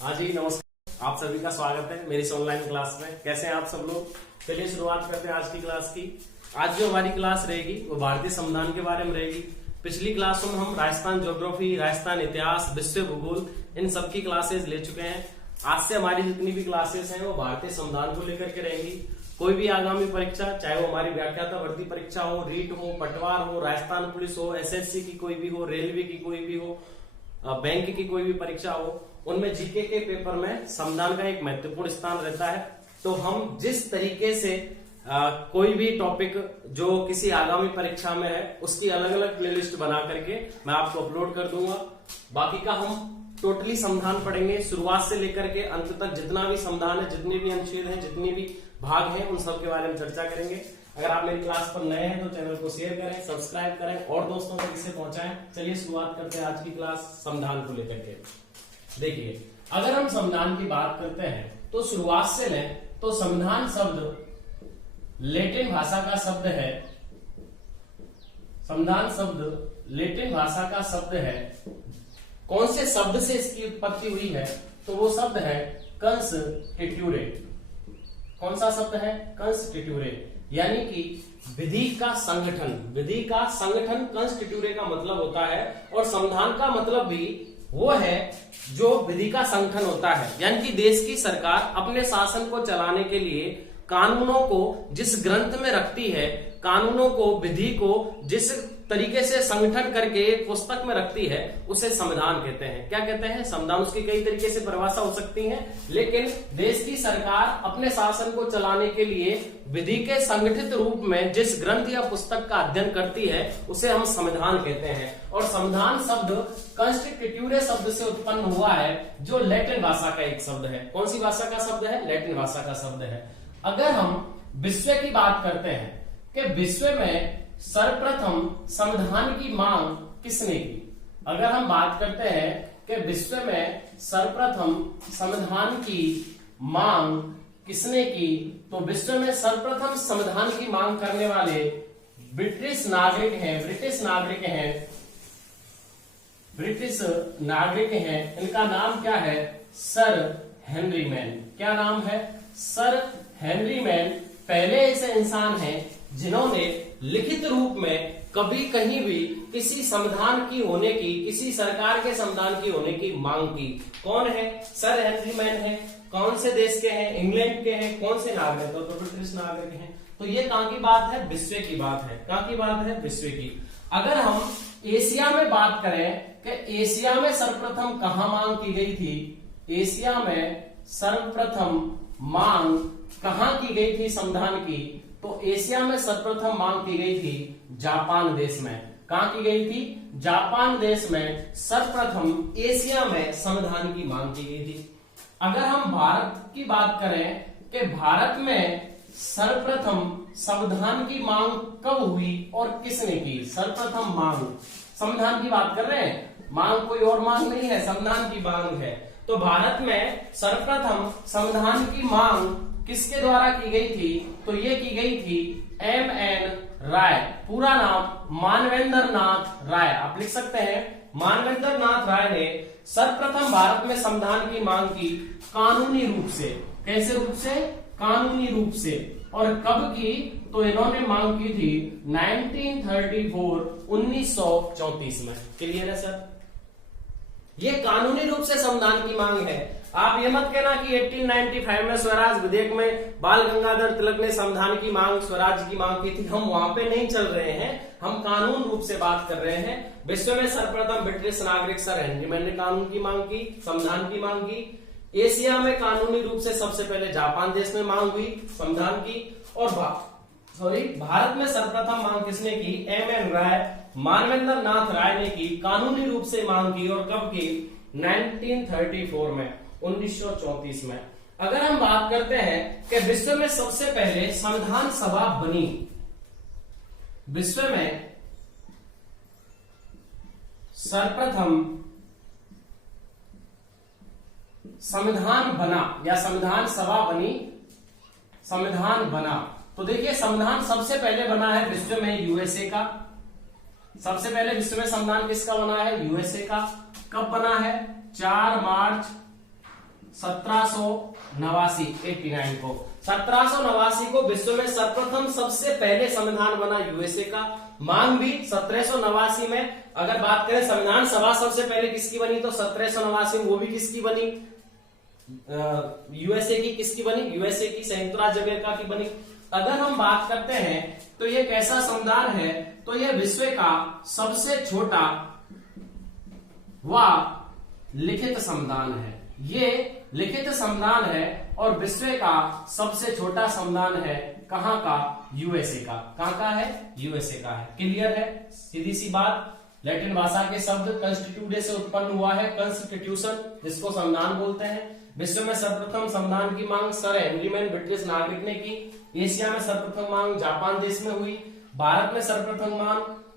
हाँ जी नमस्कार, आप सभी का स्वागत है मेरी इस ऑनलाइन क्लास में। कैसे हैं आप सब लोग। चलिए शुरुआत करते हैं आज की क्लास की। आज जो हमारी क्लास रहेगी वो भारतीय संविधान के बारे में रहेगी। पिछली क्लासों में हम राजस्थान ज्योग्राफी, राजस्थान इतिहास, विश्व भूगोल इन सब की क्लासेस ले चुके हैं। आज से हमारी जितनी भी क्लासेस हैं वो भारतीय संविधान को लेकर के रहेंगी। कोई भी आगामी परीक्षा, चाहे वो हमारी व्याख्याता भर्ती परीक्षा हो, रीट हो, पटवार हो, राजस्थान पुलिस हो, एसएससी की कोई भी हो, रेलवे की कोई भी हो, बैंक की कोई भी परीक्षा हो, उनमें जीके के पेपर में संविधान का एक महत्वपूर्ण स्थान रहता है। तो हम जिस तरीके से कोई भी टॉपिक जो किसी आगामी परीक्षा में है उसकी अलग अलग प्लेलिस्ट बना करके मैं आपको अपलोड कर दूंगा। बाकी का हम टोटली संविधान पढ़ेंगे, शुरुआत से लेकर के अंत तक जितना भी संविधान है, जितने भी अनुच्छेद हैं, जितने भी भाग हैं, उन सब के बारे में चर्चा करेंगे। अगर आप मेरी क्लास पर नए हैं तो चैनल को शेयर करें, सब्सक्राइब करें और दोस्तों तक इसे पहुंचाएं। चलिए शुरुआत करते हैं आज की क्लास संविधान को लेकर के। देखिए, अगर हम संविधान की बात करते हैं तो शुरुआत से लें तो संविधान शब्द लैटिन भाषा का शब्द है। संविधान शब्द लैटिन भाषा का शब्द है। कौन से शब्द से इसकी उत्पत्ति हुई है? तो वो शब्द है कॉन्स्टिट्यूरे। कौन सा शब्द है? कॉन्स्टिट्यूरे, यानी कि विधि का संगठन। विधि का संगठन कॉन्स्टिट्यूरे का मतलब होता है। और संविधान का मतलब भी वो है जो विधि का संगठन होता है, यानी कि देश की सरकार अपने शासन को चलाने के लिए कानूनों को जिस ग्रंथ में रखती है, कानूनों को, विधि को जिस तरीके से संगठन करके एक पुस्तक में रखती है, उसे संविधान कहते हैं। क्या कहते हैं? संविधान। उसकी कई तरीके से परिभाषा हो सकती है, लेकिन देश की सरकार अपने शासन को चलाने के लिए विधि के संगठित रूप में जिस ग्रंथ या पुस्तक का अध्ययन करती है उसे हम संविधान कहते हैं। और संविधान शब्द कॉन्स्टिट्यूरे शब्द से उत्पन्न हुआ है, जो लैटिन भाषा का एक शब्द है। कौन सी भाषा का शब्द है? लैटिन भाषा का शब्द है। अगर हम विश्व की बात करते हैं कि विश्व में सर्वप्रथम संविधान की मांग किसने की? अगर हम बात करते हैं कि विश्व में सर्वप्रथम संविधान की मांग किसने की, तो विश्व में सर्वप्रथम संविधान की मांग करने वाले ब्रिटिश नागरिक हैं। ब्रिटिश नागरिक हैं। इनका नाम क्या है? Sir Henry man. क्या नाम है? सर हेनरी मैन पहले ऐसे इंसान हैं जिन्होंने लिखित रूप में कभी कहीं भी किसी संविधान की होने की, किसी सरकार के संविधान की होने की मांग की। कौन है? सर हेनरी मैन है। कौन से देश के हैं? इंग्लैंड के हैं। कौन से नागरिक? तो ब्रिटिश नागरिक हैं। तो ये कहां की बात है? विश्व की बात है। कहां की बात है? विश्व की। अगर हम एशिया में बात करें कि एशिया में सर्वप्रथम कहां मांग की गई थी? एशिया में सर्वप्रथम मांग कहां की गई थी संविधान की? तो एशिया में सर्वप्रथम मांग की गई थी जापान देश में। कहां की गई थी? जापान देश में सर्वप्रथम एशिया में संविधान की मांग की गई थी। अगर हम भारत की बात करें कि भारत में सर्वप्रथम संविधान की मांग कब हुई और किसने की? सर्वप्रथम मांग, संविधान की बात कर रहे हैं, मांग कोई और मांग नहीं है, संविधान की मांग है। तो भारत में सर्वप्रथम संविधान की मांग किसके द्वारा की गई थी? तो ये की गई थी M.N. राय। पूरा नाम मानवेंद्र नाथ राय। आप लिख सकते हैं, मानवेंद्र नाथ राय ने सर्वप्रथम भारत में संविधान की मांग की कानूनी रूप से। कैसे रूप से? कानूनी रूप से। और कब की? तो इन्होंने मांग की थी 1934 में। क्लियर है सर? ये कानूनी रूप से संविधान की मांग है। आप ये मत कहना कि 1895 में स्वराज विधेयक में बाल गंगाधर तिलक ने संविधान की मांग, स्वराज की मांग की थी। हम वहां पे नहीं चल रहे हैं, हम कानून रूप से बात कर रहे हैं। विश्व में सर्वप्रथम ब्रिटिश नागरिक सर हेनरी मैन ने कानून की मांग की, संविधान की मांग की। एशिया में कानूनी रूप से सबसे पहले जापान देश में मांग हुई संविधान की। और भारत में सर्वप्रथम मांग किसने की? M.N. राय, मानवेंद्र नाथ राय ने की, कानूनी रूप से मांग की। और कब की? 1934 में, 1934 में। अगर हम बात करते हैं कि विश्व में सबसे पहले संविधान सभा बनी, विश्व में सर्वप्रथम संविधान बना या संविधान सभा बनी, संविधान बना, तो देखिए संविधान सबसे पहले बना है विश्व में यूएसए का। सबसे पहले विश्व में संविधान किसका बना है? यूएसए का। कब बना है? 4 मार्च 1789 89 को 1789 को विश्व में सर्वप्रथम सबसे पहले संविधान बना यूएसए का। मांग भी 1789 में, अगर बात करें संविधान सभा सबसे पहले किसकी बनी तो 1789 में वो भी किसकी बनी, यूएसए की। किसकी बनी? यूएसए की, संयुक्त राज्य अमेरिका की बनी। अगर हम बात करते हैं तो ये कैसा संविधान है, तो ये विश्व का सबसे छोटा व लिखित संविधान है। ये लिखित संविधान है और विश्व का सबसे छोटा संविधान है। कहां का? यूएसए का। कहां का है? यूएसए का है। क्लियर है? सीधी सी बात। लैटिन भाषा के शब्द कॉन्स्टिट्यूटे से उत्पन्न हुआ है, कॉन्स्टिट्यूशन, जिसको संविधान बोलते हैं। विश्व में सर्वप्रथम संविधान की मांग सर हेनरी मैन ब्रिटिश नागरिक ने की। एशिया में सर्वप्रथम मांग जापान देश में हुई। भारत में सर्वप्रथम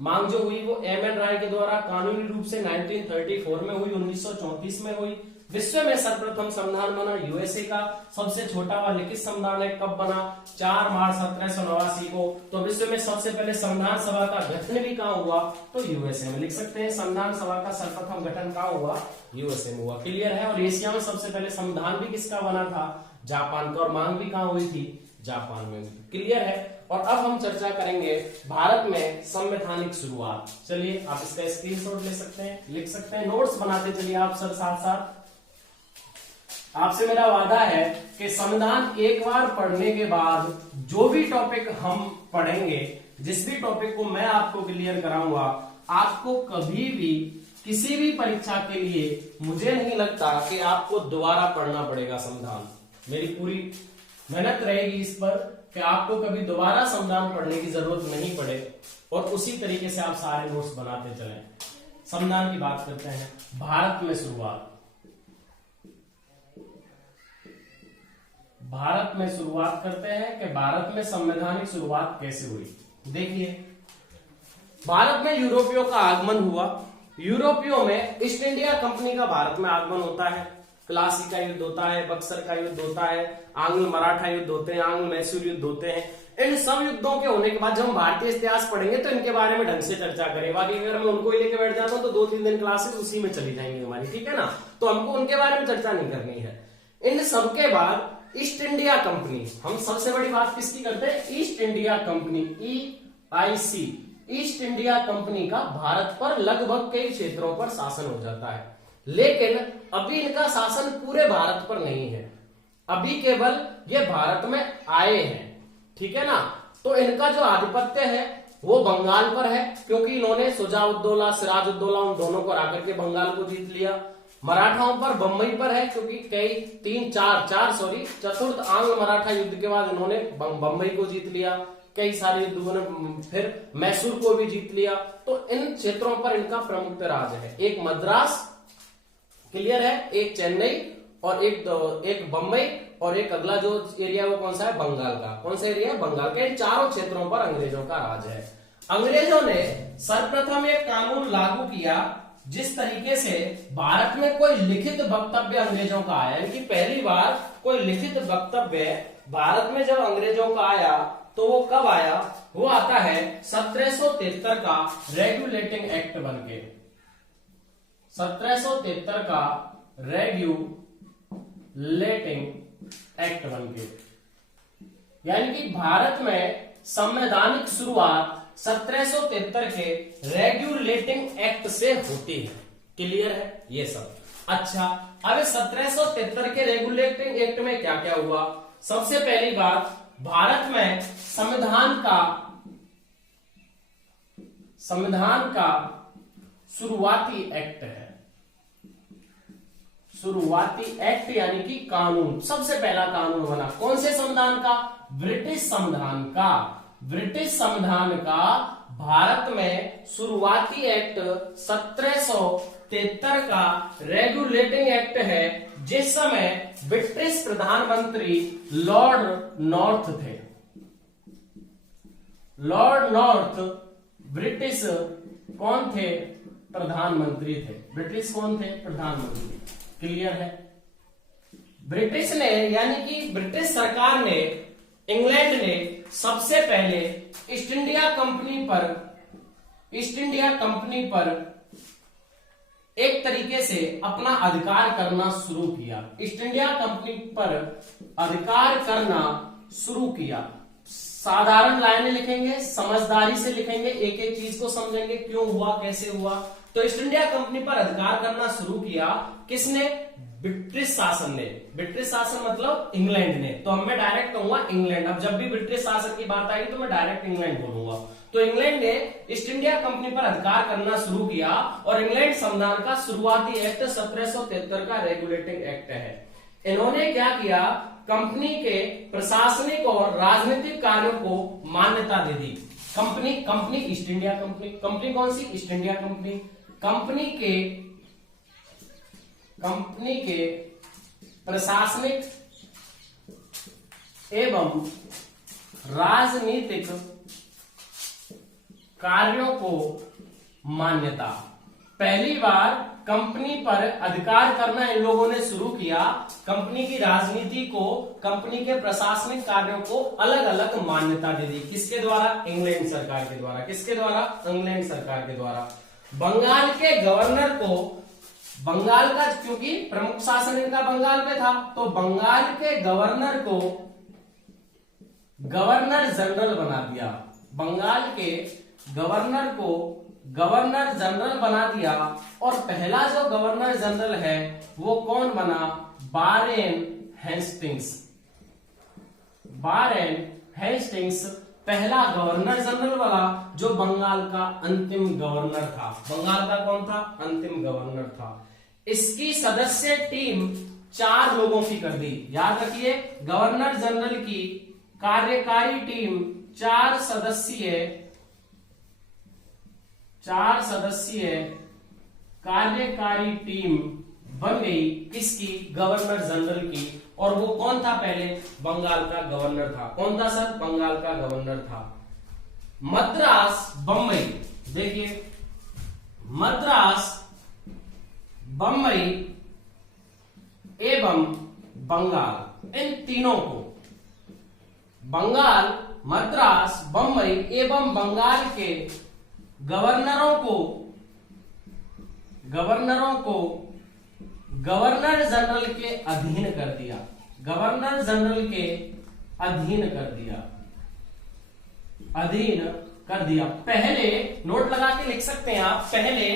मांग जो हुई वो एम.एन. राय के द्वारा कानूनी रूप से 1934 में हुई, 1934 में हुई। विश्व में सर्वप्रथम संविधान बना यूएसए का, सबसे छोटा व लिखित संविधान है। कब बना? 4 मार्च 1789 को। तो विश्व में सबसे पहले संविधान सभा का गठन भी कहां हुआ? तो यूएसए में। लिख सकते हैं संविधान सभा का सर्वप्रथम गठन कहां हुआ? यूएसए में हुआ। क्लियर है? और एशिया में सबसे पहले संविधान भी किसका बना था? जापान का। और मांग भी कहां हुई थी? जापान में। क्लियर है? और अब हम चर्चा करेंगे भारत में संवैधानिक शुरुआत। चलिए आप इसका स्क्रीनशॉट ले सकते हैं, लिख सकते हैं, नोट्स बनाते चलिए आप सर साथ साथ। आपसे मेरा वादा है कि संविधान एक बार पढ़ने के बाद जो भी टॉपिक हम पढ़ेंगे, जिस भी टॉपिक को मैं आपको क्लियर कराऊंगा, आपको कभी भी किसी भी परीक्षा के लिए मुझे नहीं लगता कि आपको दोबारा पढ़ना पड़ेगा संविधान। मेरी पूरी मेहनत रहेगी इस पर कि आपको कभी दोबारा संविधान पढ़ने की जरूरत नहीं पड़े और उसी तरीके से आप सारे नोट्स बनाते चलें। संविधान की बात करते हैं। भारत में शुरुआत, भारत में शुरुआत करते हैं कि भारत में संवैधानिक शुरुआत कैसे हुई। देखिए, भारत में यूरोपियों का आगमन हुआ। यूरोपियों में ईस्ट इंडिया कंपनी का भारत में आगमन होता है। प्लासी का युद्ध होता है, बक्सर का युद्ध होता है, आंग्ल मराठा युद्ध होते हैं, आंग्ल मैसूर युद्ध होते हैं। इन सब युद्धों के होने के बाद जब हम भारतीय इतिहास पढ़ेंगे तो इनके बारे में ढंग से चर्चा करें। बाकी अगर मैं उनको ही लेके बैठ जाता हूं तो 2-3 दिन क्लासेस उसी में चली जाएंगी हमारी, ठीक है ना। तो हमको उनके बारे में चर्चा नहीं करनी है। इन सबके बाद ईस्ट इंडिया कंपनी, हम सबसे बड़ी बात किसकी करते हैं? East India company, EIC, east India company का भारत पर लगभग कई क्षेत्रों पर शासन हो जाता है। लेकिन अभी इनका शासन पूरे भारत पर नहीं है, अभी केवल ये भारत में आए हैं, ठीक है ना। तो इनका जो आधिपत्य है वो बंगाल पर है, क्योंकि इन्होंने शुजाउद्दौला, सिराजुद्दौला, उन दोनों को हरा करके बंगाल को जीत लिया। मराठाओं पर बम्बई पर है, क्योंकि कई चतुर्थ आंग्ल मराठा युद्ध के बाद इन्होंने बम्बई को जीत लिया। कई सारे युद्धों ने फिर मैसूर को भी जीत लिया। तो इन क्षेत्रों पर इनका प्रमुख राज है। एक मद्रास, क्लियर है, एक चेन्नई और एक बम्बई, और एक अगला जो एरिया वो कौन सा है? बंगाल का। कौन सा एरिया है? बंगाल का। इन चारों क्षेत्रों पर अंग्रेजों का राज है। अंग्रेजों ने सर्वप्रथम एक कानून लागू किया जिस तरीके से भारत में कोई लिखित वक्तव्य अंग्रेजों का आया, यानी कि पहली बार कोई लिखित वक्तव्य भारत में जब अंग्रेजों का आया तो वो कब आया? वो आता है 1773 का रेगुलेटिंग एक्ट बनके। 1773 का रेगुलेटिंग एक्ट बनके, यानी कि भारत में संवैधानिक शुरुआत 1773 के रेगुलेटिंग एक्ट से होती है। क्लियर है ये सब? अच्छा, अब 1773 के रेगुलेटिंग एक्ट में क्या क्या हुआ? सबसे पहली बात, भारत में संविधान का शुरुआती एक्ट है। शुरुआती एक्ट यानी कि कानून, सबसे पहला कानून बना। कौन से संविधान का? ब्रिटिश संविधान का। ब्रिटिश संविधान का भारत में शुरुआती एक्ट 1773 का रेगुलेटिंग एक्ट है, जिस समय ब्रिटिश प्रधानमंत्री लॉर्ड नॉर्थ थे। लॉर्ड नॉर्थ ब्रिटिश कौन थे? प्रधानमंत्री थे। ब्रिटिश कौन थे? प्रधानमंत्री। क्लियर है? ब्रिटिश ने, यानी कि ब्रिटिश सरकार ने, इंग्लैंड ने सबसे पहले ईस्ट इंडिया कंपनी पर एक तरीके से अपना अधिकार करना शुरू किया। ईस्ट इंडिया कंपनी पर अधिकार करना शुरू किया। साधारण लाइनें लिखेंगे, समझदारी से लिखेंगे, एक एक चीज को समझेंगे, क्यों हुआ, कैसे हुआ। तो ईस्ट इंडिया कंपनी पर अधिकार करना शुरू किया किसने? ब्रिटिश शासन ने। ब्रिटिश शासन मतलब इंग्लैंड ने। तो मैं डायरेक्ट कहूंगा इंग्लैंड। अब जब भी ब्रिटिश शासन की बात आएगी तो मैं डायरेक्ट इंग्लैंड बोलूंगा। तो इंग्लैंड ने ईस्ट इंडिया कंपनी पर अधिकार करना शुरू किया और इंग्लैंड संविधान का शुरुआती एक्ट 1773 का रेगुलेटिंग एक्ट है। इन्होंने क्या किया? कंपनी के प्रशासनिक और राजनीतिक कार्यों को मान्यता दे दी। कंपनी ईस्ट इंडिया कंपनी कौन सी? East India Company. कंपनी के प्रशासनिक एवं राजनीतिक कार्यों को मान्यता। पहली बार कंपनी पर अधिकार करना इन लोगों ने शुरू किया। कंपनी की राजनीति को, कंपनी के प्रशासनिक कार्यों को अलग अलग मान्यता दे दी। किसके द्वारा? इंग्लैंड सरकार के द्वारा। किसके द्वारा? इंग्लैंड सरकार के द्वारा। बंगाल के गवर्नर को, बंगाल का क्योंकि प्रमुख शासन इनका बंगाल पे था, तो बंगाल के गवर्नर को गवर्नर जनरल बना दिया। बंगाल के गवर्नर को गवर्नर जनरल बना दिया। और पहला जो गवर्नर जनरल है वो कौन बना? Warren Hastings. वारेन हेस्टिंग्स पहला गवर्नर जनरल बना, जो बंगाल का अंतिम गवर्नर था। बंगाल का कौन था? अंतिम गवर्नर था। इसकी सदस्य टीम 4 लोगों की कर दी। याद रखिए, गवर्नर जनरल की कार्यकारी टीम 4 सदस्यीय कार्यकारी टीम बन गई। किसकी? गवर्नर जनरल की। और वो कौन था? पहले बंगाल का गवर्नर था। कौन था सर? बंगाल का गवर्नर था। मद्रास, बम्बई, देखिए मद्रास, बम्बई एवं बंगाल, इन तीनों को, बंगाल, मद्रास, बम्बई एवं बंगाल के गवर्नरों को गवर्नर जनरल के अधीन कर दिया। गवर्नर जनरल के अधीन कर दिया। पहले नोट लगा के लिख सकते हैं आप, पहले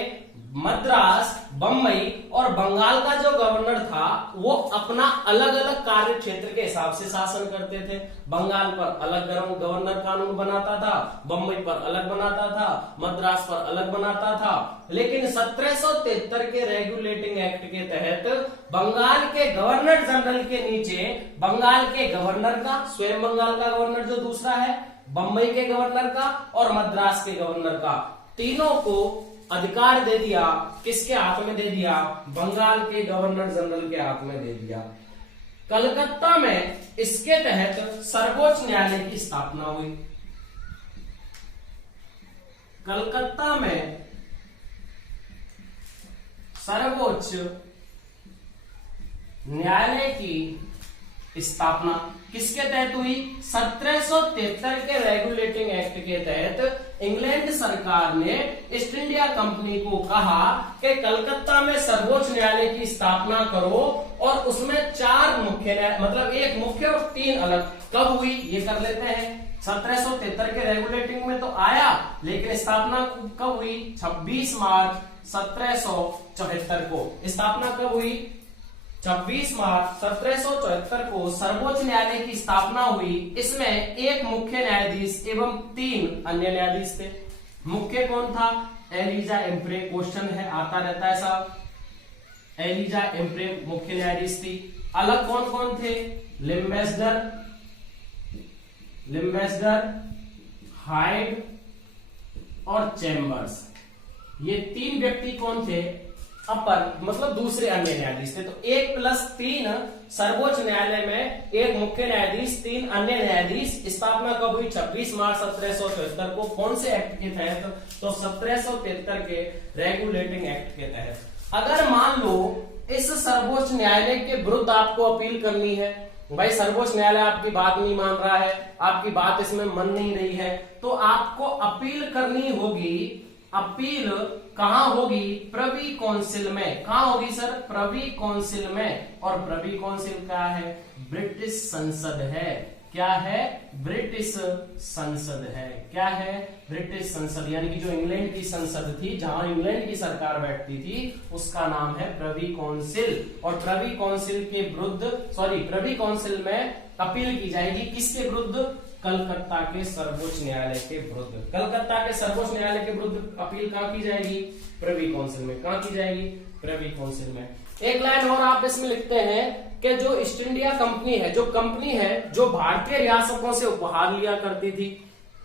मद्रास, बम्बई और बंगाल का जो गवर्नर था वो अपना अलग अलग कार्य क्षेत्र के हिसाब से शासन करते थे। बंगाल पर अलग गवर्नर कानून बनाता था, बम्बई पर अलग बनाता था, मद्रास पर अलग बनाता था। लेकिन 1773 के रेगुलेटिंग एक्ट के तहत बंगाल के गवर्नर जनरल के नीचे बंगाल के गवर्नर का, स्वयं बंगाल का गवर्नर जो दूसरा है, बम्बई के गवर्नर का और मद्रास के गवर्नर का, तीनों को अधिकार दे दिया। किसके हाथ में दे दिया? बंगाल के गवर्नर जनरल के हाथ में दे दिया। कलकत्ता में इसके तहत सर्वोच्च न्यायालय की स्थापना हुई। कलकत्ता में सर्वोच्च न्यायालय की स्थापना किसके तहत हुई? 1773 के रेगुलेटिंग एक्ट के तहत इंग्लैंड सरकार ने ईस्ट इंडिया कंपनी को कहा कि कलकत्ता में सर्वोच्च न्यायालय की स्थापना करो और उसमें 4 मुख्य न्याय, मतलब एक मुख्य और 3 अलग। कब हुई ये कर लेते हैं। 1773 के रेगुलेटिंग में तो आया, लेकिन स्थापना कब हुई? 26 मार्च 1774 को। स्थापना कब हुई? 26 मार्च 1774 को सर्वोच्च न्यायालय की स्थापना हुई। इसमें एक मुख्य न्यायाधीश एवं 3 अन्य न्यायाधीश थे। मुख्य कौन था? एलिजा एम्प्रे। क्वेश्चन है, आता रहता है साहब। एलिजा एम्प्रे मुख्य न्यायाधीश थी। अलग कौन कौन थे? लिम्बेस्डर, हाइड और चैम्बर्स। ये 3 व्यक्ति कौन थे? अपर, मतलब दूसरे अन्य न्यायाधीश थे। तो 1+3 सर्वोच्च न्यायालय में एक मुख्य न्यायाधीश, 3 अन्य न्यायाधीश। स्थापना कब हुई? 26 मार्च 1774 को। कौन से एक्ट के तहत? तो 1773 के रेगुलेटिंग एक्ट के तहत। अगर मान लो इस सर्वोच्च न्यायालय के विरुद्ध आपको अपील करनी है, भाई सर्वोच्च न्यायालय आपकी बात नहीं मान रहा है, आपकी बात इसमें मन नहीं रही है, तो आपको अपील करनी होगी अपील कहां होगी? प्रिवी काउंसिल में। कहां होगी सर? प्रिवी काउंसिल में। और प्रिवी काउंसिल क्या है? ब्रिटिश संसद है। क्या है? ब्रिटिश संसद है। क्या है? ब्रिटिश संसद, यानी कि जो इंग्लैंड की संसद थी, जहां इंग्लैंड की सरकार बैठती थी, उसका नाम है प्रिवी काउंसिल। और प्रिवी काउंसिल के विरुद्ध, प्रिवी काउंसिल में अपील की जाएगी किसके विरुद्ध? कलकत्ता के सर्वोच्च न्यायालय के विरुद्ध। कलकत्ता के सर्वोच्च न्यायालय के विरुद्ध अपील कहां की जाएगी? प्रिवी काउंसिल में। कहां की जाएगी? प्रिवी काउंसिल में। एक लाइन और आप इसमें लिखते हैं कि जो ईस्ट इंडिया कंपनी है, जो कंपनी है जो भारतीय रियासतों से उपहार लिया करती थी,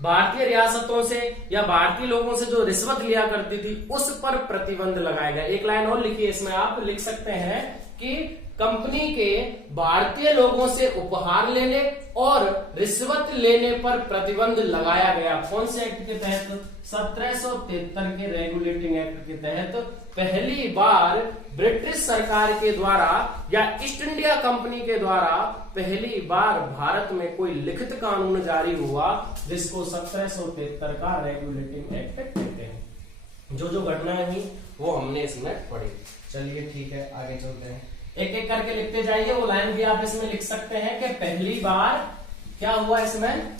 भारतीय रियासतों से या भारतीय लोगों से जो रिश्वत लिया करती थी, उस पर प्रतिबंध लगाया गया। एक लाइन और लिखिए, इसमें आप लिख सकते हैं कि कंपनी के भारतीय लोगों से उपहार लेने और रिश्वत लेने पर प्रतिबंध लगाया गया। कौन से एक्ट के तहत? 1773 के रेगुलेटिंग एक्ट के तहत पहली बार ब्रिटिश सरकार के द्वारा या ईस्ट इंडिया कंपनी के द्वारा पहली बार भारत में कोई लिखित कानून जारी हुआ, जिसको 1773 का रेगुलेटिंग एक्ट कहते हैं। जो जो घटनाएं हुई वो हमने इसमें पढ़ी। चलिए ठीक है, आगे चलते हैं। एक एक करके लिखते जाइए। वो लाइन भी आप इसमें लिख सकते हैं कि पहली बार क्या हुआ इसमें।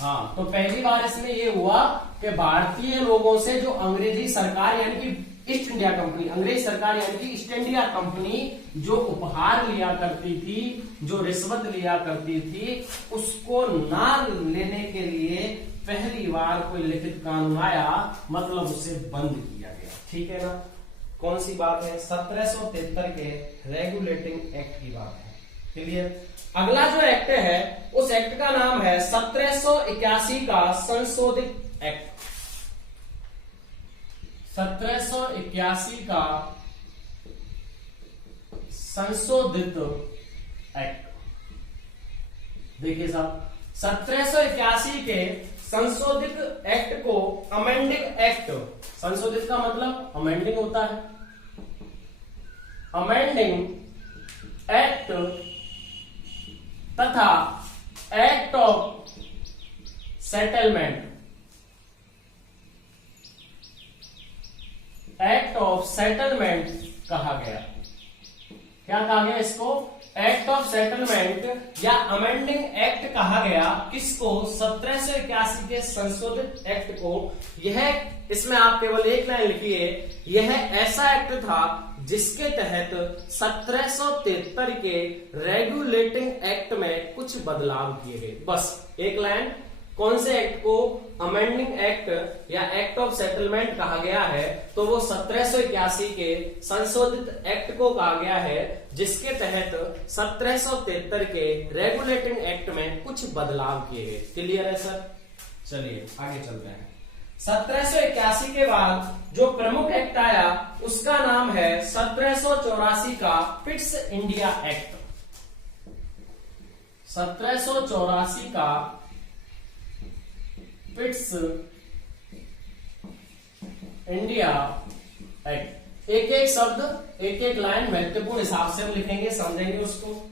हाँ, तो पहली बार इसमें ये हुआ कि भारतीय लोगों से जो अंग्रेजी सरकार यानी कि ईस्ट इंडिया कंपनी, अंग्रेज सरकार यानी कि ईस्ट इंडिया कंपनी जो उपहार लिया करती थी, जो रिश्वत लिया करती थी, उसको ना लेने के लिए पहली बार कोई लिखित कानून आया, मतलब उसे बंद किया गया। ठीक है ना? कौन सी बात है? 1773 के रेगुलेटिंग एक्ट की बात है। क्लियर? अगला जो एक्ट है उस एक्ट का नाम है 1781 का संशोधित एक्ट। 1781 का संशोधित एक्ट। देखिए साहब, 1781 के संशोधित एक्ट को अमेंडिंग एक्ट, संशोधित का मतलब अमेंडिंग होता है, अमेंडिंग एक्ट तथा act of settlement, act of settlement कहा गया। क्या कहा गया इसको? एक्ट ऑफ सेटलमेंट या अमेंडिंग एक्ट कहा गया। किसको? 1781 के संशोधित एक्ट को। यह, इसमें आप केवल एक लाइन लिखिए, यह ऐसा एक्ट था जिसके तहत 1773 के रेगुलेटिंग एक्ट में कुछ बदलाव किए गए। बस एक लाइन। कौन से एक्ट को अमेंडिंग एक्ट या एक्ट ऑफ सेटलमेंट कहा गया है? तो वो 1781 के संशोधित एक्ट को कहा गया है, जिसके तहत 1773 के रेगुलेटिंग एक्ट में कुछ बदलाव किए गए। क्लियर है सर? चलिए आगे चलते हैं। 1781 के बाद जो प्रमुख एक्ट आया उसका नाम है 1784 का पिट्स इंडिया एक्ट। 1784 का पिट्स इंडिया एक्ट। एक एक शब्द, एक एक लाइन महत्वपूर्ण हिसाब से हम लिखेंगे, समझेंगे उसको।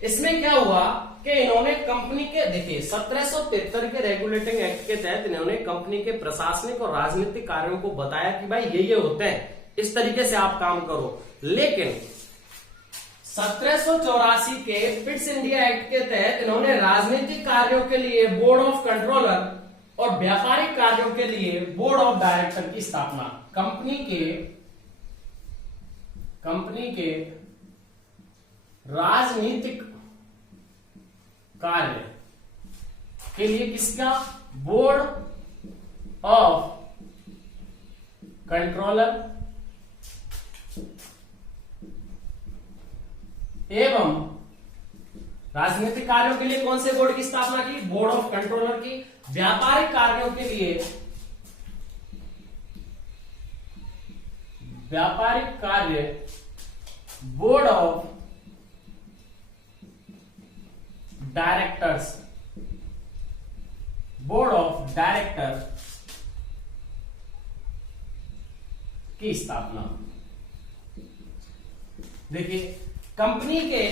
इसमें क्या हुआ कि इन्होंने कंपनी के, देखिए 1773 के रेगुलेटिंग एक्ट के तहत इन्होंने कंपनी के प्रशासनिक और राजनीतिक कार्यों को बताया कि भाई ये होते हैं, इस तरीके से आप काम करो। लेकिन 1784 के पिट्स इंडिया एक्ट के तहत इन्होंने राजनीतिक कार्यों के लिए बोर्ड ऑफ कंट्रोलर और व्यापारिक कार्यों के लिए बोर्ड ऑफ डायरेक्टर की स्थापना। कंपनी के राजनीतिक कार्य के लिए किसका? बोर्ड ऑफ कंट्रोलर एवं राजनीतिक कार्यों के लिए कौन से बोर्ड की स्थापना की? बोर्ड ऑफ कंट्रोलर की। व्यापारिक कार्यों के लिए व्यापारिक कार्य board of directors, board of director की स्थापना। देखिए कंपनी के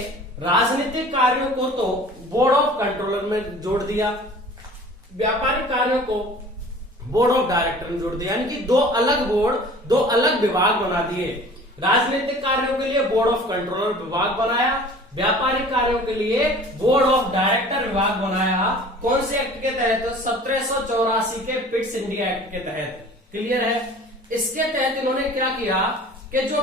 राजनीतिक कार्यों को तो बोर्ड ऑफ कंट्रोलर में जोड़ दिया, व्यापारिक कार्यों को बोर्ड ऑफ डायरेक्टर में जोड़ दिया, यानी कि दो अलग बोर्ड, दो अलग विभाग बना दिए। राजनीतिक कार्यों के लिए बोर्ड ऑफ कंट्रोलर विभाग बनाया, व्यापारिक कार्यों के लिए बोर्ड ऑफ डायरेक्टर विभाग बनाया। कौन से एक्ट के तहत? 1784 के पिट्स इंडिया एक्ट के तहत। क्लियर है? इसके तहत इन्होंने क्या किया कि जो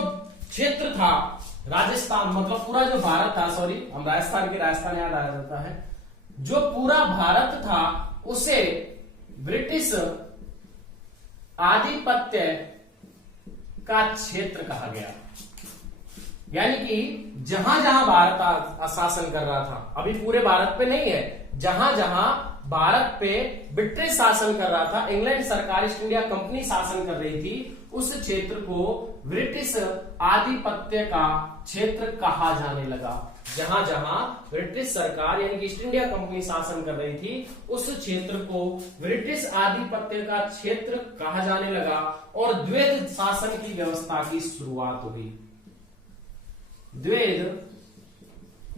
क्षेत्र था राजस्थान, मतलब पूरा जो भारत था, सॉरी हम राजस्थान की राजस्थान याद आ जाता है, जो पूरा भारत था उसे ब्रिटिश आधिपत्य का क्षेत्र कहा गया। यानी कि जहां जहां भारत शासन कर रहा था, अभी पूरे भारत पे नहीं है, जहां जहां भारत पे ब्रिटिश शासन कर रहा था, इंग्लैंड सरकार, ईस्ट इंडिया कंपनी शासन कर रही थी, उस क्षेत्र को ब्रिटिश आधिपत्य का क्षेत्र कहा जाने लगा। जहां जहां ब्रिटिश सरकार यानी कि ईस्ट इंडिया कंपनी शासन कर रही थी, उस क्षेत्र को ब्रिटिश आधिपत्य का क्षेत्र कहा जाने लगा और द्वैध शासन की व्यवस्था की शुरुआत हुई। द्वैध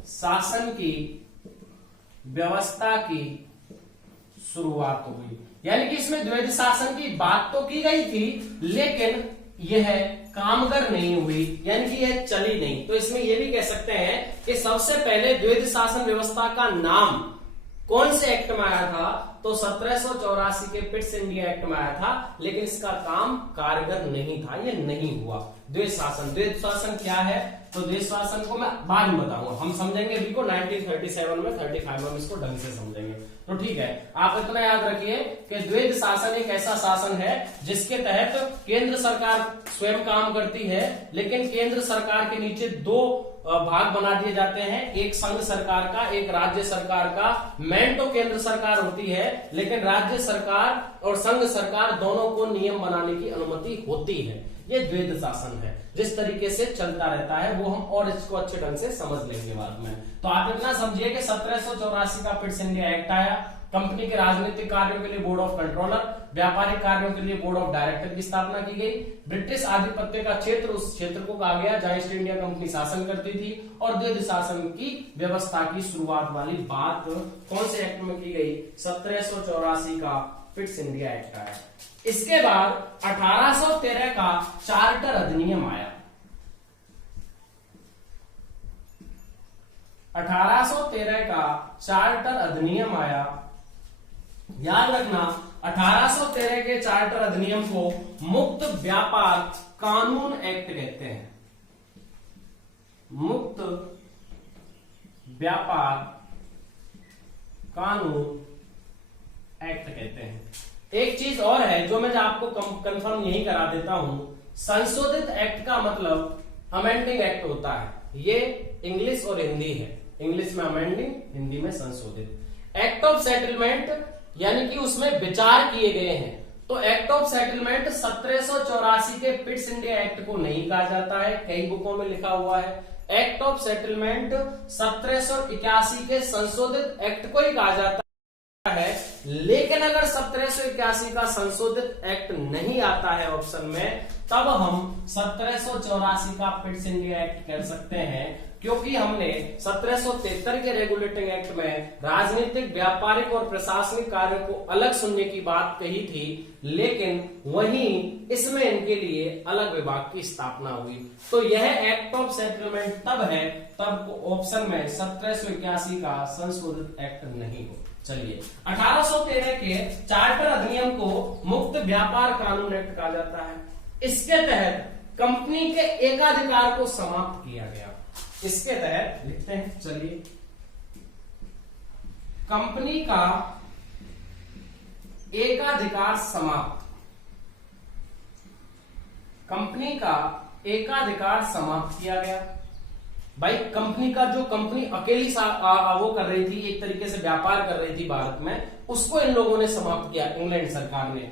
शासन की व्यवस्था की शुरुआत हुई, यानी कि इसमें द्वैध शासन की बात तो की गई थी, लेकिन यह कामगर नहीं हुई, यानी कि यह चली नहीं। तो इसमें यह भी कह सकते हैं कि सबसे पहले द्वैध शासन व्यवस्था का नाम कौन से एक्ट में आया था? तो 1784 के पिट्स इंडिया एक्ट में आया था, लेकिन इसका काम कारगर नहीं था, यह नहीं हुआ। द्वैध शासन, द्वैध शासन क्या है? तो द्वैध शासन को मैं बाद में बताऊंगा, हम समझेंगे अभी को 1937 में, 35 में इसको ढंग से समझेंगे। तो ठीक है, आप इतना याद रखिए कि द्वैध शासन एक ऐसा शासन है जिसके तहत केंद्र सरकार स्वयं काम करती है, लेकिन केंद्र सरकार के नीचे दो भाग बना दिए जाते हैं, एक संघ सरकार का, एक राज्य सरकार का। मेन तो केंद्र सरकार होती है, लेकिन राज्य सरकार और संघ सरकार दोनों को नियम बनाने की अनुमति होती है। ये द्वैध शासन है, जिस तरीके से चलता रहता है वो हम और इसको अच्छे ढंग से समझ लेंगे बाद में। तो आप इतना समझिए कि 1784 का पिट्स इंडिया एक्ट आया, कंपनी के राजनीतिक कार्यों के लिए बोर्ड ऑफ कंट्रोलर, व्यापारिक कार्यों के लिए बोर्ड ऑफ डायरेक्टर की स्थापना की गई। ब्रिटिश आधिपत्य का क्षेत्र उस क्षेत्र को कहा गया जहां ईस्ट इंडिया कंपनी शासन करती थी, और द्वैध शासन की व्यवस्था की शुरुआत वाली बात कौन से एक्ट में की गई? 1784 का पिट्स इंडिया एक्ट आया। इसके बाद 1813 का चार्टर अधिनियम आया। 1813 का चार्टर अधिनियम आया। याद रखना, 1813 के चार्टर अधिनियम को मुक्त व्यापार कानून एक्ट कहते हैं। मुक्त व्यापार कानून एक्ट कहते हैं। एक चीज और है जो मैं आपको कंफर्म यही करा देता हूं, संशोधित एक्ट का मतलब अमेंडिंग एक्ट होता है। ये इंग्लिश और हिंदी है, इंग्लिश में अमेंडिंग, हिंदी में संशोधित। एक्ट ऑफ सेटलमेंट यानी कि उसमें विचार किए गए हैं। तो एक्ट ऑफ सेटलमेंट 1784 के पिट्स इंडिया एक्ट को नहीं कहा जाता है, कई बुकों में लिखा हुआ है। एक्ट ऑफ सेटलमेंट 1781 के संशोधित एक्ट को ही कहा जाता है। लेकिन अगर 1781 का संशोधित एक्ट नहीं आता है ऑप्शन में, तब हम 1784 का पिट्स इंडिया एक्ट कह सकते हैं, क्योंकि हमने 1773 के रेगुलेटिंग एक्ट में राजनीतिक, व्यापारिक और प्रशासनिक कार्यों को अलग सुनने की बात कही थी, लेकिन वहीं इसमें इनके लिए अलग विभाग की स्थापना हुई। तो यह एक्ट ऑफ सेटलमेंट तब है, तब ऑप्शन में 1781 का संशोधित एक्ट नहीं हो। चलिए, 1813 के चार्टर अधिनियम को मुक्त व्यापार कानून एक्ट कहा जाता है। इसके तहत कंपनी के एकाधिकार को समाप्त किया गया। इसके तहत लिखते हैं, चलिए, कंपनी का एकाधिकार समाप्त, कंपनी का एकाधिकार समाप्त किया गया। भाई कंपनी का जो कंपनी अकेली वो कर रही थी, एक तरीके से व्यापार कर रही थी भारत में, उसको इन लोगों ने समाप्त किया, इंग्लैंड सरकार ने।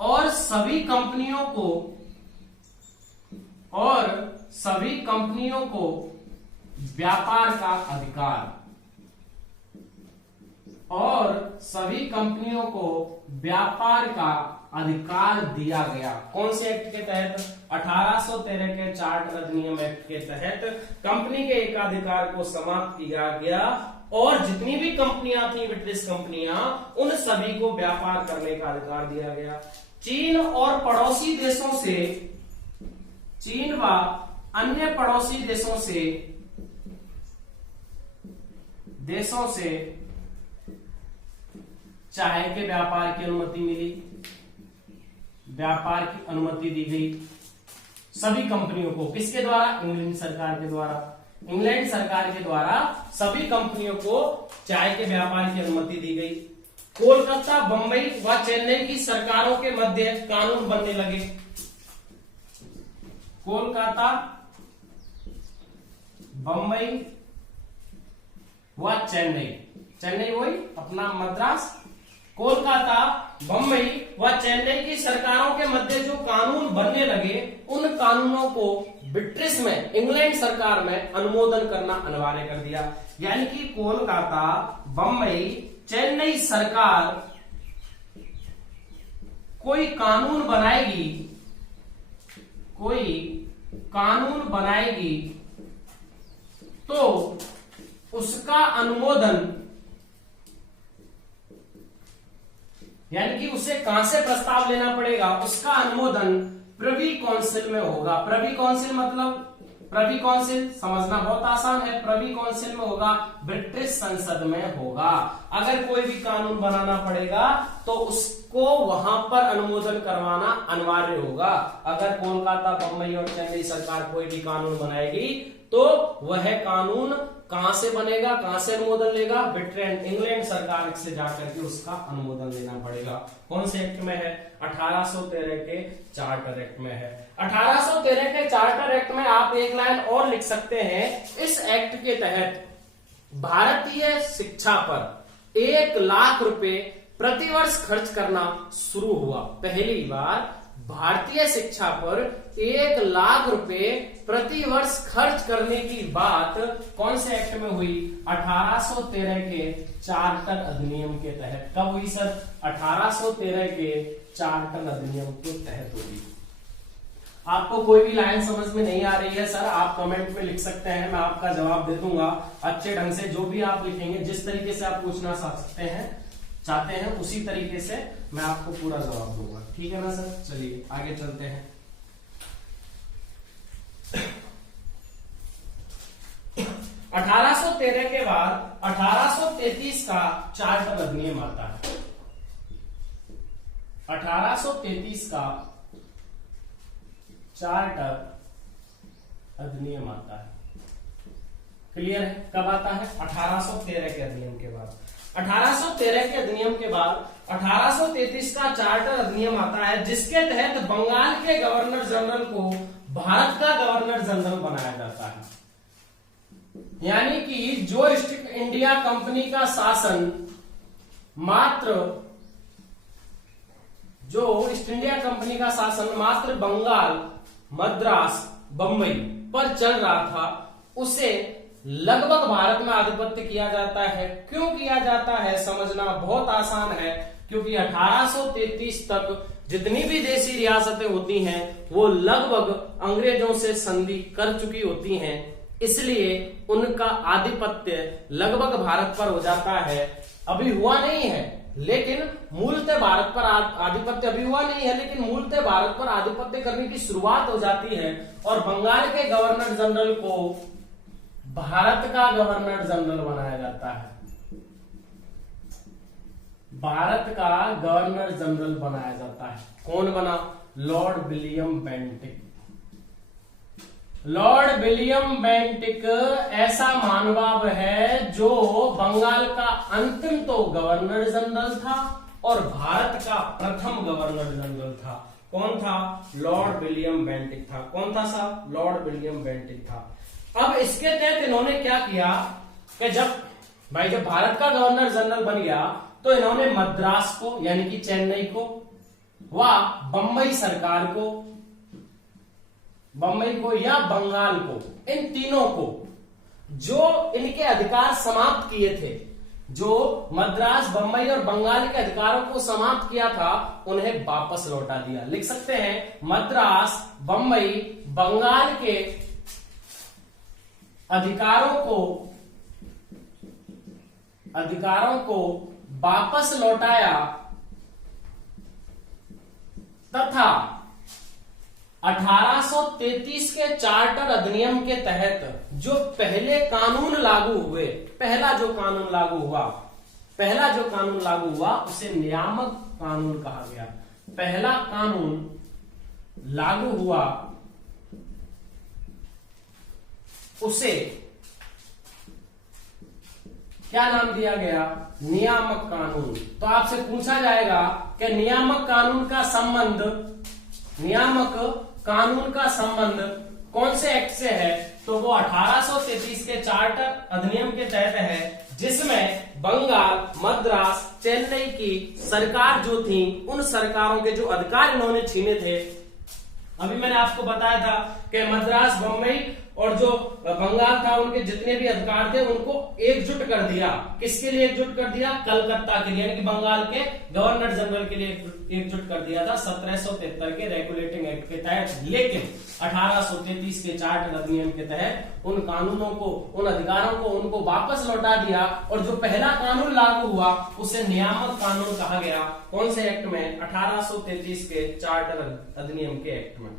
और सभी कंपनियों को व्यापार का अधिकार, और सभी कंपनियों को व्यापार का अधिकार दिया गया। कौन से एक्ट के तहत? 1813 के चार्टर अधिनियम एक्ट के तहत कंपनी के एकाधिकार को समाप्त किया गया और जितनी भी कंपनियां थी, ब्रिटिश कंपनियां, उन सभी को व्यापार करने का अधिकार दिया गया। चीन और पड़ोसी देशों से, चीन व अन्य पड़ोसी देशों से चाय के व्यापार की अनुमति मिली, व्यापार की अनुमति दी गई सभी कंपनियों को। किसके द्वारा? इंग्लैंड सरकार के द्वारा। इंग्लैंड सरकार के द्वारा सभी कंपनियों को चाय के व्यापार की अनुमति दी गई। कोलकाता, बंबई व चेन्नई की सरकारों के मध्य कानून बनने लगे। कोलकाता, बंबई व चेन्नई, चेन्नई वही अपना मद्रास, कोलकाता, बंबई व चेन्नई की सरकारों के मध्य जो कानून बनने लगे, उन कानूनों को ब्रिटिश में, इंग्लैंड सरकार में अनुमोदन करना अनिवार्य कर दिया। यानी कि कोलकाता, बंबई, चेन्नई सरकार कोई कानून बनाएगी तो उसका अनुमोदन, यानी कि उसे कहां से प्रस्ताव लेना पड़ेगा? उसका अनुमोदन प्रिवी काउंसिल में होगा। प्रिवी काउंसिल मतलब, प्रिवी काउंसिल समझना बहुत आसान है, प्रिवी काउंसिल में होगा, ब्रिटिश संसद में होगा। अगर कोई भी कानून बनाना पड़ेगा तो उसको वहां पर अनुमोदन करवाना अनिवार्य होगा। अगर कोलकाता, बंबई और चेन्नई सरकार कोई भी कानून बनाएगी तो वह कानून कहां से बनेगा, कहां से अनुमोदन लेगा? ब्रिटेन, इंग्लैंड सरकार से जाकर के उसका अनुमोदन लेना पड़ेगा। कौन से एक्ट में है? 1813 के चार्टर एक्ट में है। 1813 के चार्टर एक्ट में आप एक लाइन और लिख सकते हैं, इस एक्ट के तहत भारतीय शिक्षा पर 1 लाख रुपए प्रतिवर्ष खर्च करना शुरू हुआ। पहली बार भारतीय शिक्षा पर 1 लाख रुपए प्रतिवर्ष खर्च करने की बात कौन से एक्ट में हुई? 1813 के चार्टर अधिनियम के तहत। कब हुई सर? 1813 के चार्टर अधिनियम के तहत हुई। आपको कोई भी लाइन समझ में नहीं आ रही है सर, आप कमेंट में लिख सकते हैं, मैं आपका जवाब दे दूंगा अच्छे ढंग से। जो भी आप लिखेंगे, जिस तरीके से आप पूछना चाहते हैं उसी तरीके से मैं आपको पूरा जवाब दूंगा। ठीक है ना सर? चलिए आगे चलते हैं। 1813 के बाद 1833 का चार्टर अधिनियम आता है। 1833 का चार्टर अधिनियम आता है। क्लियर है? कब आता है? 1813 के अधिनियम के बाद। 1813 के अधिनियम के बाद 1833 का चार्टर अधिनियम आता है, जिसके तहत बंगाल के गवर्नर जनरल को भारत का गवर्नर जनरल बनाया जाता है। यानी कि जो ईस्ट इंडिया कंपनी का शासन मात्र बंगाल, मद्रास, बंबई पर चल रहा था, उसे लगभग भारत में आधिपत्य किया जाता है। क्यों किया जाता है समझना बहुत आसान है, क्योंकि 1833 तक जितनी भी देशी रियासतें होती हैं वो लगभग अंग्रेजों से संधि कर चुकी होती हैं, इसलिए उनका आधिपत्य लगभग भारत पर हो जाता है। अभी हुआ नहीं है, लेकिन मूलतः भारत पर आधिपत्य अभी हुआ नहीं है, लेकिन मूलतः भारत पर आधिपत्य करने की शुरुआत हो जाती है और बंगाल के गवर्नर जनरल को भारत का गवर्नर जनरल बनाया जाता है। भारत का गवर्नर जनरल बनाया जाता है। कौन बना? Lord William Bentinck. Lord William Bentinck ऐसा मानव है जो बंगाल का अंतिम तो गवर्नर जनरल था और भारत का प्रथम गवर्नर जनरल था। कौन था? लॉर्ड विलियम बेंटिक था। कौन था साहब? लॉर्ड विलियम बेंटिक था। अब इसके तहत इन्होंने क्या किया कि जब भारत का गवर्नर जनरल बन गया तो इन्होंने मद्रास को यानी कि चेन्नई को व बंबई सरकार को, बंबई को या बंगाल को, इन तीनों को जो इनके अधिकार समाप्त किए थे, जो मद्रास, बंबई और बंगाल के अधिकारों को समाप्त किया था उन्हें वापस लौटा दिया। लिख सकते हैं मद्रास, बंबई, बंगाल के अधिकारों को वापस लौटाया तथा 1833 के चार्टर अधिनियम के तहत जो पहले कानून लागू हुए, पहला जो कानून लागू हुआ उसे नियामक कानून कहा गया। पहला कानून लागू हुआ उसे क्या नाम दिया गया? नियामक कानून। तो आपसे पूछा जाएगा कि नियामक कानून का संबंध कौन से एक्ट से है? तो वो 1833 के चार्टर अधिनियम के तहत है, जिसमें बंगाल, मद्रास, चेन्नई की सरकार जो थी उन सरकारों के जो अधिकार इन्होंने छीने थे। अभी मैंने आपको बताया था कि मद्रास, बंबई और जो बंगाल था उनके जितने भी अधिकार थे उनको एकजुट कर दिया। किसके लिए एकजुट कर दिया? कलकत्ता के लिए, यानी कि बंगाल के गवर्नर जनरल के लिए एकजुट कर दिया था 1773 के रेगुलेटिंग एक्ट के तहत। लेकिन 1833 के चार्टर अधिनियम के तहत उन कानूनों को, उन अधिकारों को उनको वापस लौटा दिया और जो पहला कानून लागू हुआ उसे नियामक कानून कहा गया। कौन से एक्ट में? 1833 के चार्टर अधिनियम के एक्ट में।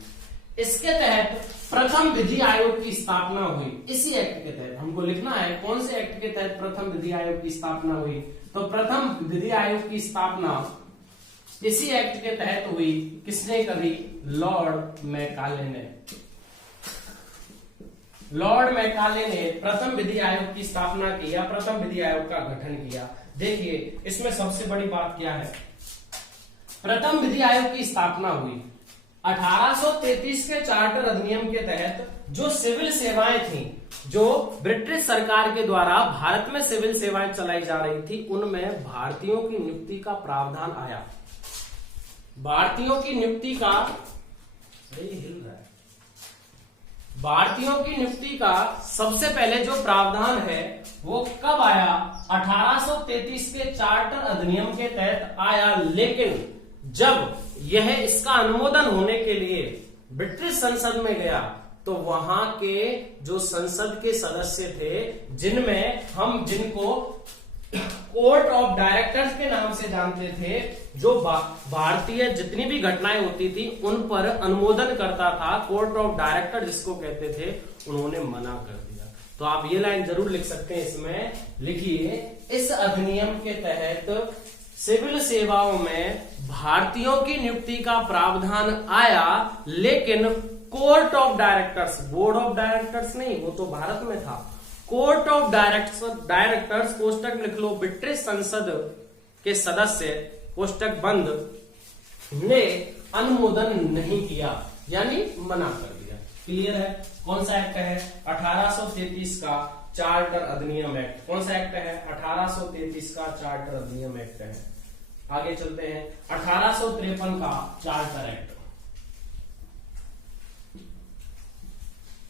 इसके तहत प्रथम विधि आयोग की स्थापना हुई। इसी एक्ट के तहत हमको लिखना है कौन से एक्ट के तहत प्रथम विधि आयोग की स्थापना हुई। तो प्रथम विधि आयोग की स्थापना इसी एक्ट के तहत हुई। किसने करी? लॉर्ड मैकाले ने। लॉर्ड मैकाले ने प्रथम विधि आयोग की स्थापना की या प्रथम विधि आयोग का गठन किया। देखिए इसमें सबसे बड़ी बात क्या है? प्रथम विधि आयोग की स्थापना हुई 1833 के चार्टर अधिनियम के तहत। जो सिविल सेवाएं थी, जो ब्रिटिश सरकार के द्वारा भारत में सिविल सेवाएं चलाई जा रही थी, उनमें भारतीयों की नियुक्ति का प्रावधान आया। भारतीयों की नियुक्ति का सबसे पहले जो प्रावधान है वो कब आया? 1833 के चार्टर अधिनियम के तहत आया। लेकिन जब यह इसका अनुमोदन होने के लिए ब्रिटिश संसद में गया तो वहां के जो संसद के सदस्य थे, जिनको कोर्ट ऑफ डायरेक्टर्स के नाम से जानते थे, जो भारतीय जितनी भी घटनाएं होती थी उन पर अनुमोदन करता था, कोर्ट ऑफ डायरेक्टर जिसको कहते थे, उन्होंने मना कर दिया। तो आप ये लाइन जरूर लिख सकते हैं। इसमें लिखिए, इस अधिनियम के तहत सिविल सेवाओं में भारतीयों की नियुक्ति का प्रावधान आया, लेकिन court of directors, board of directors नहीं, वो तो भारत में था, कोर्ट ऑफ डायरेक्टर्स कोष्टक लिख लो, ब्रिटिश संसद के सदस्य कोष्टक बंद ने अनुमोदन नहीं किया, यानी मना कर दिया। क्लियर है? कौन सा एक्ट है? 1833 का चार्टर अधिनियम एक्ट। कौन सा एक्ट है? 1833 का चार्टर अधिनियम एक्ट है। आगे चलते हैं, 1853 का चार्टर एक्ट।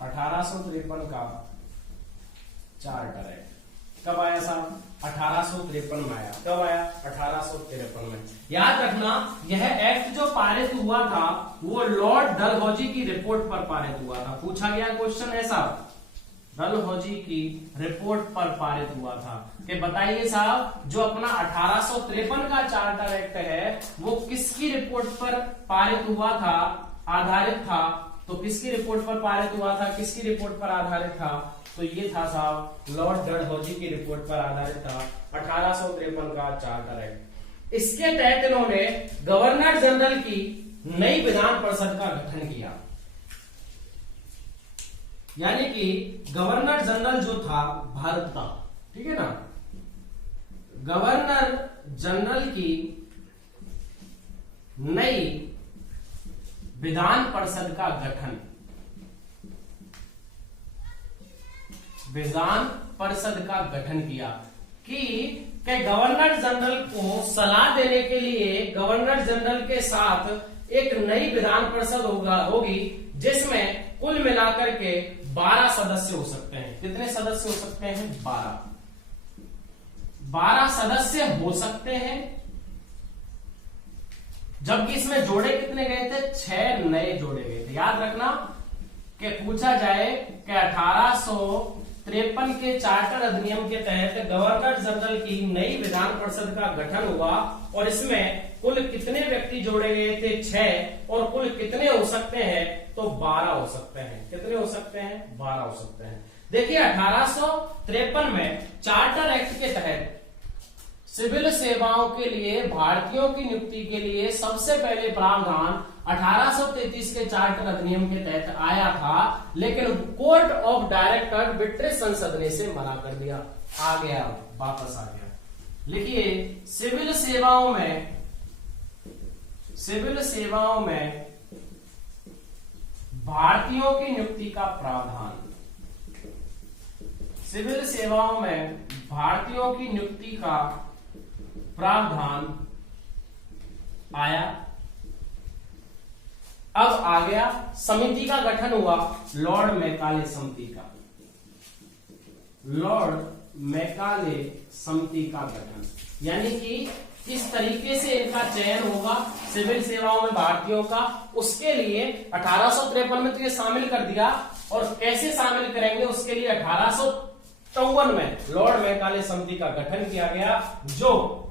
1853 का चार्टर एक्ट कब आया साहब? 1853 में आया। कब आया? 1853 में। याद रखना, यह एक्ट जो पारित हुआ था वो लॉर्ड डलहौजी की रिपोर्ट पर पारित हुआ था। पूछा गया क्वेश्चन ऐसा, डलहौजी की रिपोर्ट पर पारित हुआ था कि बताइए साहब, जो अपना 1853 का चार्टर एक्ट है वो किसकी रिपोर्ट पर पारित हुआ था, आधारित था? तो किसकी रिपोर्ट पर पारित हुआ था, किसकी रिपोर्ट पर आधारित था? तो ये था साहब लॉर्ड डलहौजी की रिपोर्ट पर आधारित था 1853 का चार्टर एक्ट। इसके तहत इन्होंने गवर्नर जनरल की नई विधान परिषद का गठन किया, यानी कि गवर्नर जनरल जो था भारत का, ठीक है ना, गवर्नर जनरल की नई विधान परिषद का गठन, विधान परिषद का गठन किया कि गवर्नर जनरल को सलाह देने के लिए गवर्नर जनरल के साथ एक नई विधान परिषद होगी जिसमें कुल मिलाकर के 12 सदस्य हो सकते हैं। कितने सदस्य हो सकते हैं? 12। 12 सदस्य हो सकते हैं, जबकि इसमें जोड़े कितने गए थे? 6 नए जोड़े गए थे। याद रखना कि पूछा जाए कि 1853 के चार्टर अधिनियम के तहत गवर्नर जनरल की नई विधान परिषद का गठन हुआ और इसमें कुल कितने व्यक्ति जोड़े गए थे? 6। और कुल कितने हो सकते हैं? तो 12 हो सकते हैं। कितने हो सकते हैं? 12 हो सकते हैं। देखिए 1853 में चार्टर एक्ट के तहत सिविल सेवाओं के लिए भारतीयों की नियुक्ति के लिए सबसे पहले प्रावधान 1833 के चार्टर अधिनियम के तहत आया था, लेकिन कोर्ट ऑफ डायरेक्टर ब्रिटिश संसद ने इसे मना कर दिया। आ गया, वापस आ गया। लिखिए सिविल सेवाओं में भारतीयों की नियुक्ति का प्रावधान, सिविल सेवाओं में भारतीयों की नियुक्ति का प्रावधान आया। अब आ गया, समिति का गठन हुआ लॉर्ड मैकाले समिति का, लॉर्ड मैकाले समिति का गठन, यानी कि किस तरीके से इनका चयन होगा सिविल सेवाओं में भारतीयों का, उसके लिए 1853 में तो ये शामिल कर दिया, और कैसे शामिल करेंगे उसके लिए 1854 में लॉर्ड मैकाले समिति का गठन किया गया, जो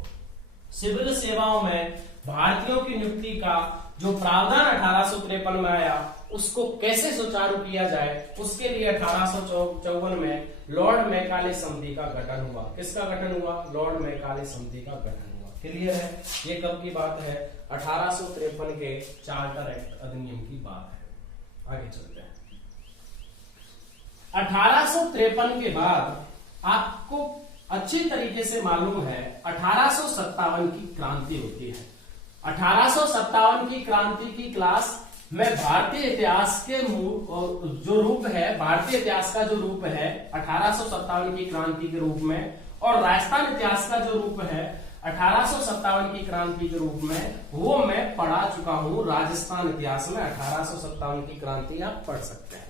सिविल सेवाओं में भारतीयों की नियुक्ति का जो प्रावधान 1853 में आया उसको कैसे सुचारू किया जाए, उसके लिए 1854 में लॉर्ड मैकाले समिति का गठन हुआ। किसका गठन हुआ? लॉर्ड मैकाले समिति का गठन हुआ। क्लियर है? ये कब की बात है? 1853 के चार्टर एक्ट अधिनियम की बात है। आगे चलते हैं। 1853 के बाद आपको अच्छी तरीके से मालूम है 1857 की क्रांति होती है। 1857 की क्रांति की क्लास में भारतीय इतिहास के जो रूप है, भारतीय इतिहास का जो रूप है 1857 की क्रांति के रूप में, और राजस्थान इतिहास का जो रूप है 1857 की क्रांति के रूप में, वो मैं पढ़ा चुका हूं। राजस्थान इतिहास में 1857 की क्रांति आप पढ़ सकते हैं।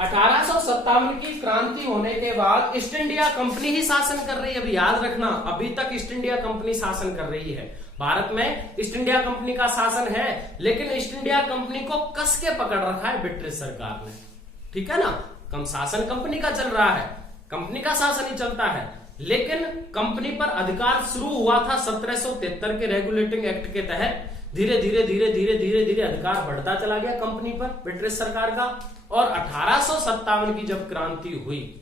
1857 की क्रांति होने के बाद ईस्ट इंडिया कंपनी ही शासन कर रही है। अभी याद रखना, अभी तक ईस्ट इंडिया कंपनी शासन कर रही है। भारत में ईस्ट इंडिया कंपनी का शासन है, लेकिन ईस्ट इंडिया कंपनी को कस के पकड़ रखा है ब्रिटिश सरकार ने। ठीक है ना? कम शासन कंपनी का चल रहा है, कंपनी का शासन ही चलता है, लेकिन कंपनी पर अधिकार शुरू हुआ था 1773 के रेगुलेटिंग एक्ट के तहत। धीरे धीरे अधिकार बढ़ता चला गया कंपनी पर ब्रिटिश सरकार का, और 1857 की जब क्रांति हुई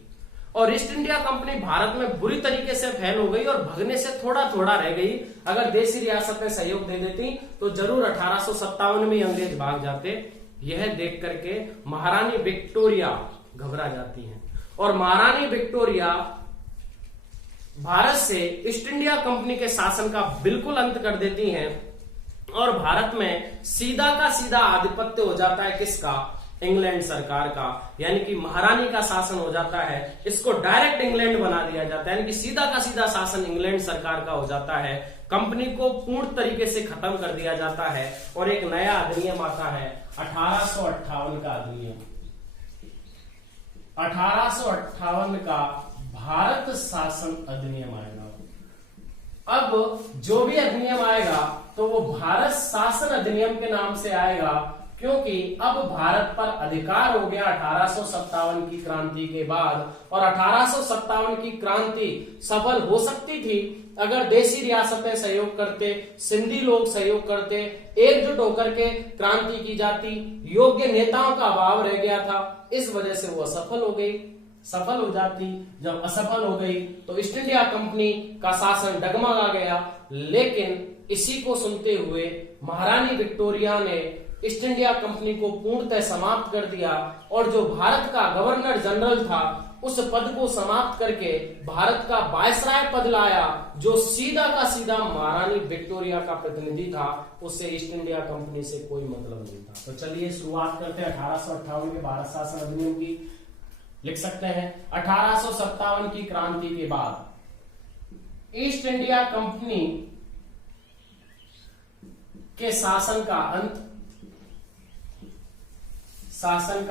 और ईस्ट इंडिया कंपनी भारत में बुरी तरीके से फैल हो गई और भगने से थोड़ा थोड़ा रह गई। अगर देशी रियासतें सहयोग दे देती तो जरूर 1857 में अंग्रेज भाग जाते। यह देख करके महारानी विक्टोरिया घबरा जाती हैं और महारानी विक्टोरिया भारत से ईस्ट इंडिया कंपनी के शासन का बिल्कुल अंत कर देती हैं, और भारत में सीधा का सीधा आधिपत्य हो जाता है किसका? इंग्लैंड सरकार का, यानी कि महारानी का शासन हो जाता है। इसको डायरेक्ट इंग्लैंड बना दिया जाता है, यानी कि सीधा का सीधा शासन इंग्लैंड सरकार का हो जाता है। कंपनी को पूर्ण तरीके से खत्म कर दिया जाता है और एक नया अधिनियम आता है 1858 का अधिनियम। 1858 का भारत शासन अधिनियम आएगा। अब जो भी अधिनियम आएगा तो वो भारत शासन अधिनियम के नाम से आएगा, क्योंकि अब भारत पर अधिकार हो गया 1857 की क्रांति के बाद। और 1857 की क्रांति सफल हो सकती थी अगर देशी रियासतें सहयोग करते, सिंधी लोग सहयोग करते, एकजुट होकर के क्रांति की जाती। योग्य नेताओं का अभाव रह गया था, इस वजह से वो असफल हो गई। सफल हो जाती, जब असफल हो गई तो ईस्ट इंडिया कंपनी का शासन डगमगा गया। लेकिन इसी को सुनते हुए महारानी विक्टोरिया ने ईस्ट इंडिया कंपनी को पूर्णतः समाप्त कर दिया, और जो भारत का गवर्नर जनरल था उस पद को समाप्त करके भारत का वायसराय पद लाया, जो सीधा का सीधा महारानी विक्टोरिया का प्रतिनिधि था। उससे ईस्ट इंडिया कंपनी से कोई मतलब नहीं था। तो चलिए शुरुआत करते हैं 1858 के भारत शासन अधिनियम की। लिख सकते हैं 1857 की क्रांति के बाद ईस्ट इंडिया कंपनी के शासन का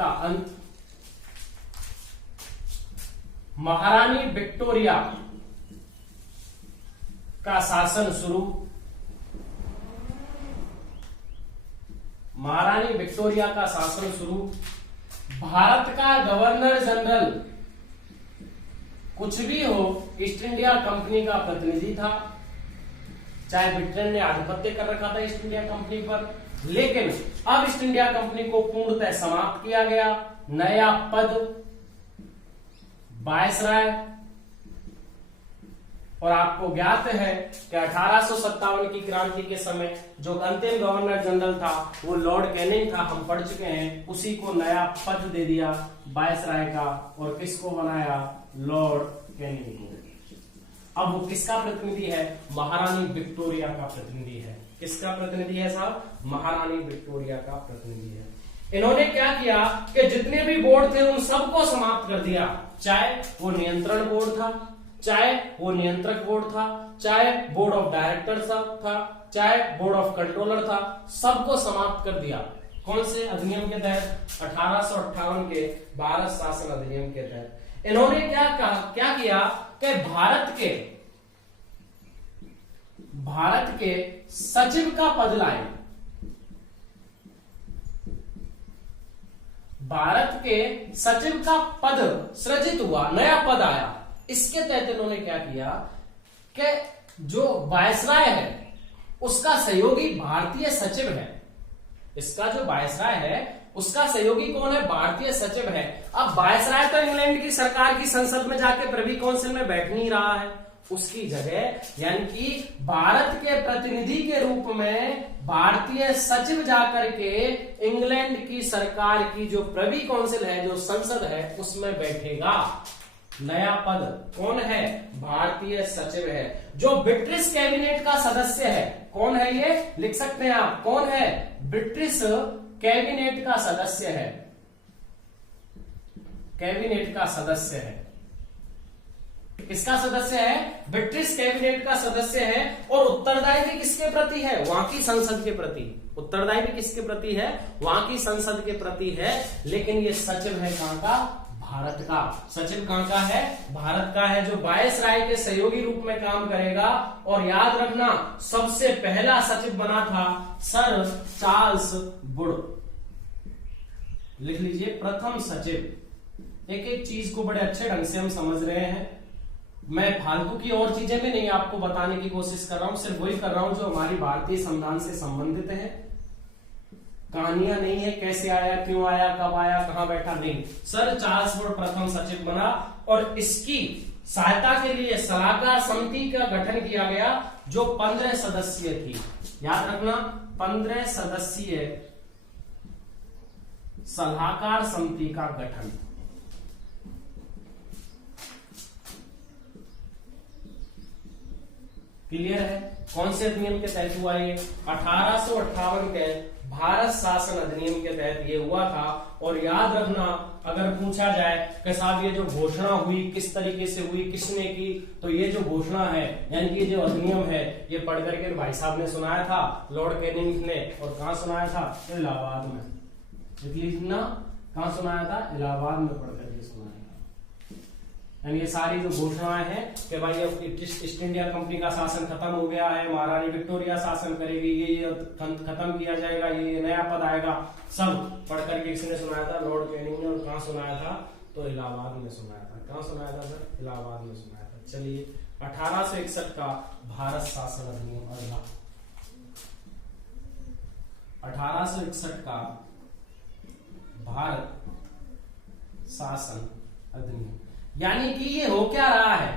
अंत महारानी विक्टोरिया का शासन शुरू, महारानी विक्टोरिया का शासन शुरू। भारत का गवर्नर जनरल कुछ भी हो, ईस्ट इंडिया कंपनी का प्रतिनिधि था। चाहे ब्रिटेन ने आधिपत्य कर रखा था ईस्ट इंडिया कंपनी पर, लेकिन अब ईस्ट इंडिया कंपनी को पूर्णतः समाप्त किया गया। नया पद वायसराय, और आपको ज्ञात है कि 1857 की क्रांति के समय जो अंतिम गवर्नर जनरल था वो लॉर्ड कैनिंग था, हम पढ़ चुके हैं। उसी को नया पद दे दिया वायसराय का, और किसको बनाया? लॉर्ड कैनिंग को। अब वो किसका प्रतिनिधि है? महारानी विक्टोरिया का प्रतिनिधि है। किसका प्रतिनिधि है साहब? महारानी विक्टोरिया का प्रतिनिधि है। इन्होंने क्या किया कि जितने भी बोर्ड थे उन सबको समाप्त कर दिया, चाहे वो नियंत्रण बोर्ड था, चाहे वो नियंत्रक बोर्ड था, चाहे बोर्ड ऑफ डायरेक्टर था, चाहे बोर्ड ऑफ कंट्रोलर था, सबको समाप्त कर दिया। कौन से अधिनियम के तहत? 1858 के भारत शासन अधिनियम के तहत। इन्होंने क्या किया कि भारत के सचिव का पद लाए। भारत के सचिव का पद सृजित हुआ, नया पद आया। इसके तहत इन्होंने क्या किया कि जो वायसराय है उसका सहयोगी भारतीय सचिव है। इसका जो वायसराय है उसका सहयोगी कौन है? भारतीय सचिव है। अब वायसराय तो इंग्लैंड की सरकार की संसद में जाके प्रिवी काउंसिल में बैठ नहीं रहा है, उसकी जगह यानी कि भारत के प्रतिनिधि के रूप में भारतीय सचिव जाकर के इंग्लैंड की सरकार की जो प्रिवी काउंसिल है, जो संसद है, उसमें बैठेगा। नया पद कौन है? भारतीय सचिव है, जो ब्रिटिश कैबिनेट का सदस्य है। कौन है ये? लिख सकते हैं आप, कौन है? ब्रिटिश कैबिनेट का सदस्य है। कैबिनेट का सदस्य है। किसका सदस्य है? ब्रिटिश कैबिनेट का सदस्य है। और उत्तरदायी भी किसके प्रति है? वहां की संसद के प्रति। उत्तरदायी भी किसके प्रति है? वहां की संसद के प्रति है। लेकिन ये सचिव है कहां का? भारत का। सचिव कहां का है? भारत का है, जो वायसराय के सहयोगी रूप में काम करेगा। और याद रखना, सबसे पहला सचिव बना था सर चार्ल्स वुड। लिख लीजिए, प्रथम सचिव। एक एक चीज को बड़े अच्छे ढंग से हम समझ रहे हैं। मैं फालतू की और चीजें भी नहीं आपको बताने की कोशिश कर रहा हूं, सिर्फ वही कर रहा हूं जो हमारी भारतीय संविधान से संबंधित है। कहानियां नहीं है कैसे आया, क्यों आया, कब आया, कहां बैठा, नहीं। सर चार्ल्स वुड प्रथम सचिव बना, और इसकी सहायता के लिए सलाहकार समिति का गठन किया गया, जो 15 सदस्यीय थी। याद रखना, 15 सदस्यीय सलाहकार समिति का गठन। क्लियर है? कौन से अधिनियम के तहत हुआ ये? 1858 के भारत शासन अधिनियम के तहत ये हुआ था। और याद रखना, अगर पूछा जाए कि साहब ये जो घोषणा हुई किस तरीके से हुई, किसने की, तो ये जो घोषणा है यानी कि जो अधिनियम है, ये पढ़ करके भाई साहब ने सुनाया था, लॉर्ड कैनिंग ने। और कहां सुनाया था? इलाहाबाद में। लिखना, कहां सुनाया था? इलाहाबाद में पढ़ करके सुनाया था। यानी ये सारी जो घोषणाएं हैं कि भाई अब ईस्ट इंडिया कंपनी का शासन खत्म हो गया है, महारानी विक्टोरिया शासन करेगी, ये खत्म किया जाएगा, ये नया पद आएगा, सब पढ़ करके किसने सुनाया था? लॉर्ड कैनिंग ने। और कहां सुनाया था? तो इलाहाबाद में सुनाया था। कहां सुनाया था सर? इलाहाबाद में सुनाया था। चलिए, 1861 का भारत शासन अधिनियम। 1861 का भारत शासन अधिनियम, यानी कि ये हो क्या रहा है?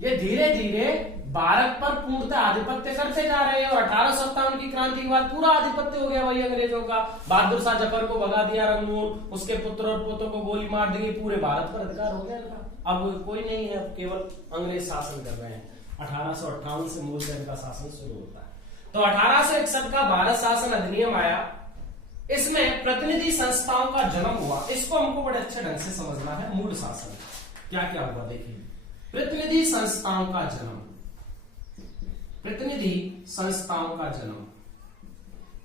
ये धीरे धीरे भारत पर पूर्णतः आधिपत्य करते जा रहे हैं। और 1857 की क्रांति के बाद पूरा आधिपत्य हो गया वही अंग्रेजों का। बहादुर शाह जफर को भगा दिया रंगून, उसके पुत्र और पोतों को गोली मार दी, पूरे भारत पर अधिकार हो गया इनका। अब कोई नहीं है, अब केवल अंग्रेज शासन कर रहे हैं। 1858 से मूलतः इनका शासन शुरू होता है। तो 1861 का भारत शासन अधिनियम आया। इसमें प्रतिनिधि संस्थाओं का जन्म हुआ। इसको हमको बड़े अच्छे ढंग से समझना है। मूल शासन क्या क्या हुआ देखिए। प्रतिनिधि संस्थाओं का जन्म, प्रतिनिधि संस्थाओं का जन्म,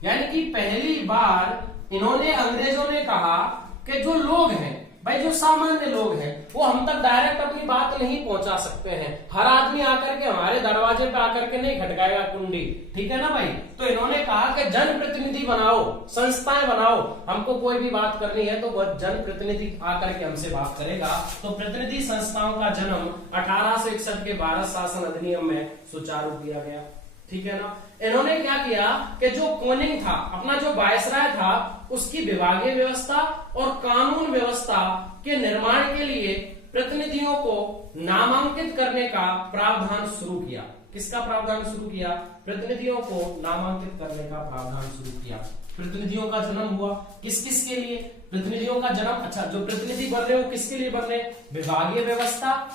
यानी कि पहली बार इन्होंने, अंग्रेजों ने कहा कि जो लोग हैं भाई जो सामान्य लोग हैं वो हम तक डायरेक्ट अपनी बात नहीं पहुंचा सकते हैं। हर आदमी आकर के हमारे दरवाजे पे आकर के नहीं खटकाएगा कुंडी, ठीक है ना भाई। तो इन्होंने कहा कि जनप्रतिनिधि बनाओ, संस्थाएं बनाओ, हमको कोई भी बात करनी है तो वह जनप्रतिनिधि आकर के हमसे बात करेगा। तो प्रतिनिधि संस्थाओं का जन्म 1861 के भारत शासन अधिनियम में सुचारू किया गया, ठीक है ना। इन्होंने क्या किया कि जो कोनिंग था, अपना जो वायसराय था, उसकी विभागीय व्यवस्था और कानून व्यवस्था के निर्माण के लिए प्रतिनिधियों को नामांकित करने का प्रावधान शुरू किया। किसका प्रावधान शुरू किया? प्रतिनिधियों को नामांकित करने का प्रावधान शुरू किया। प्रतिनिधियों का जन्म हुआ किस किस के लिए? प्रतिनिधियों का जन्म, अच्छा, जो प्रतिनिधि बन रहे हो किसके लिए बन रहे? विभागीय व्यवस्था,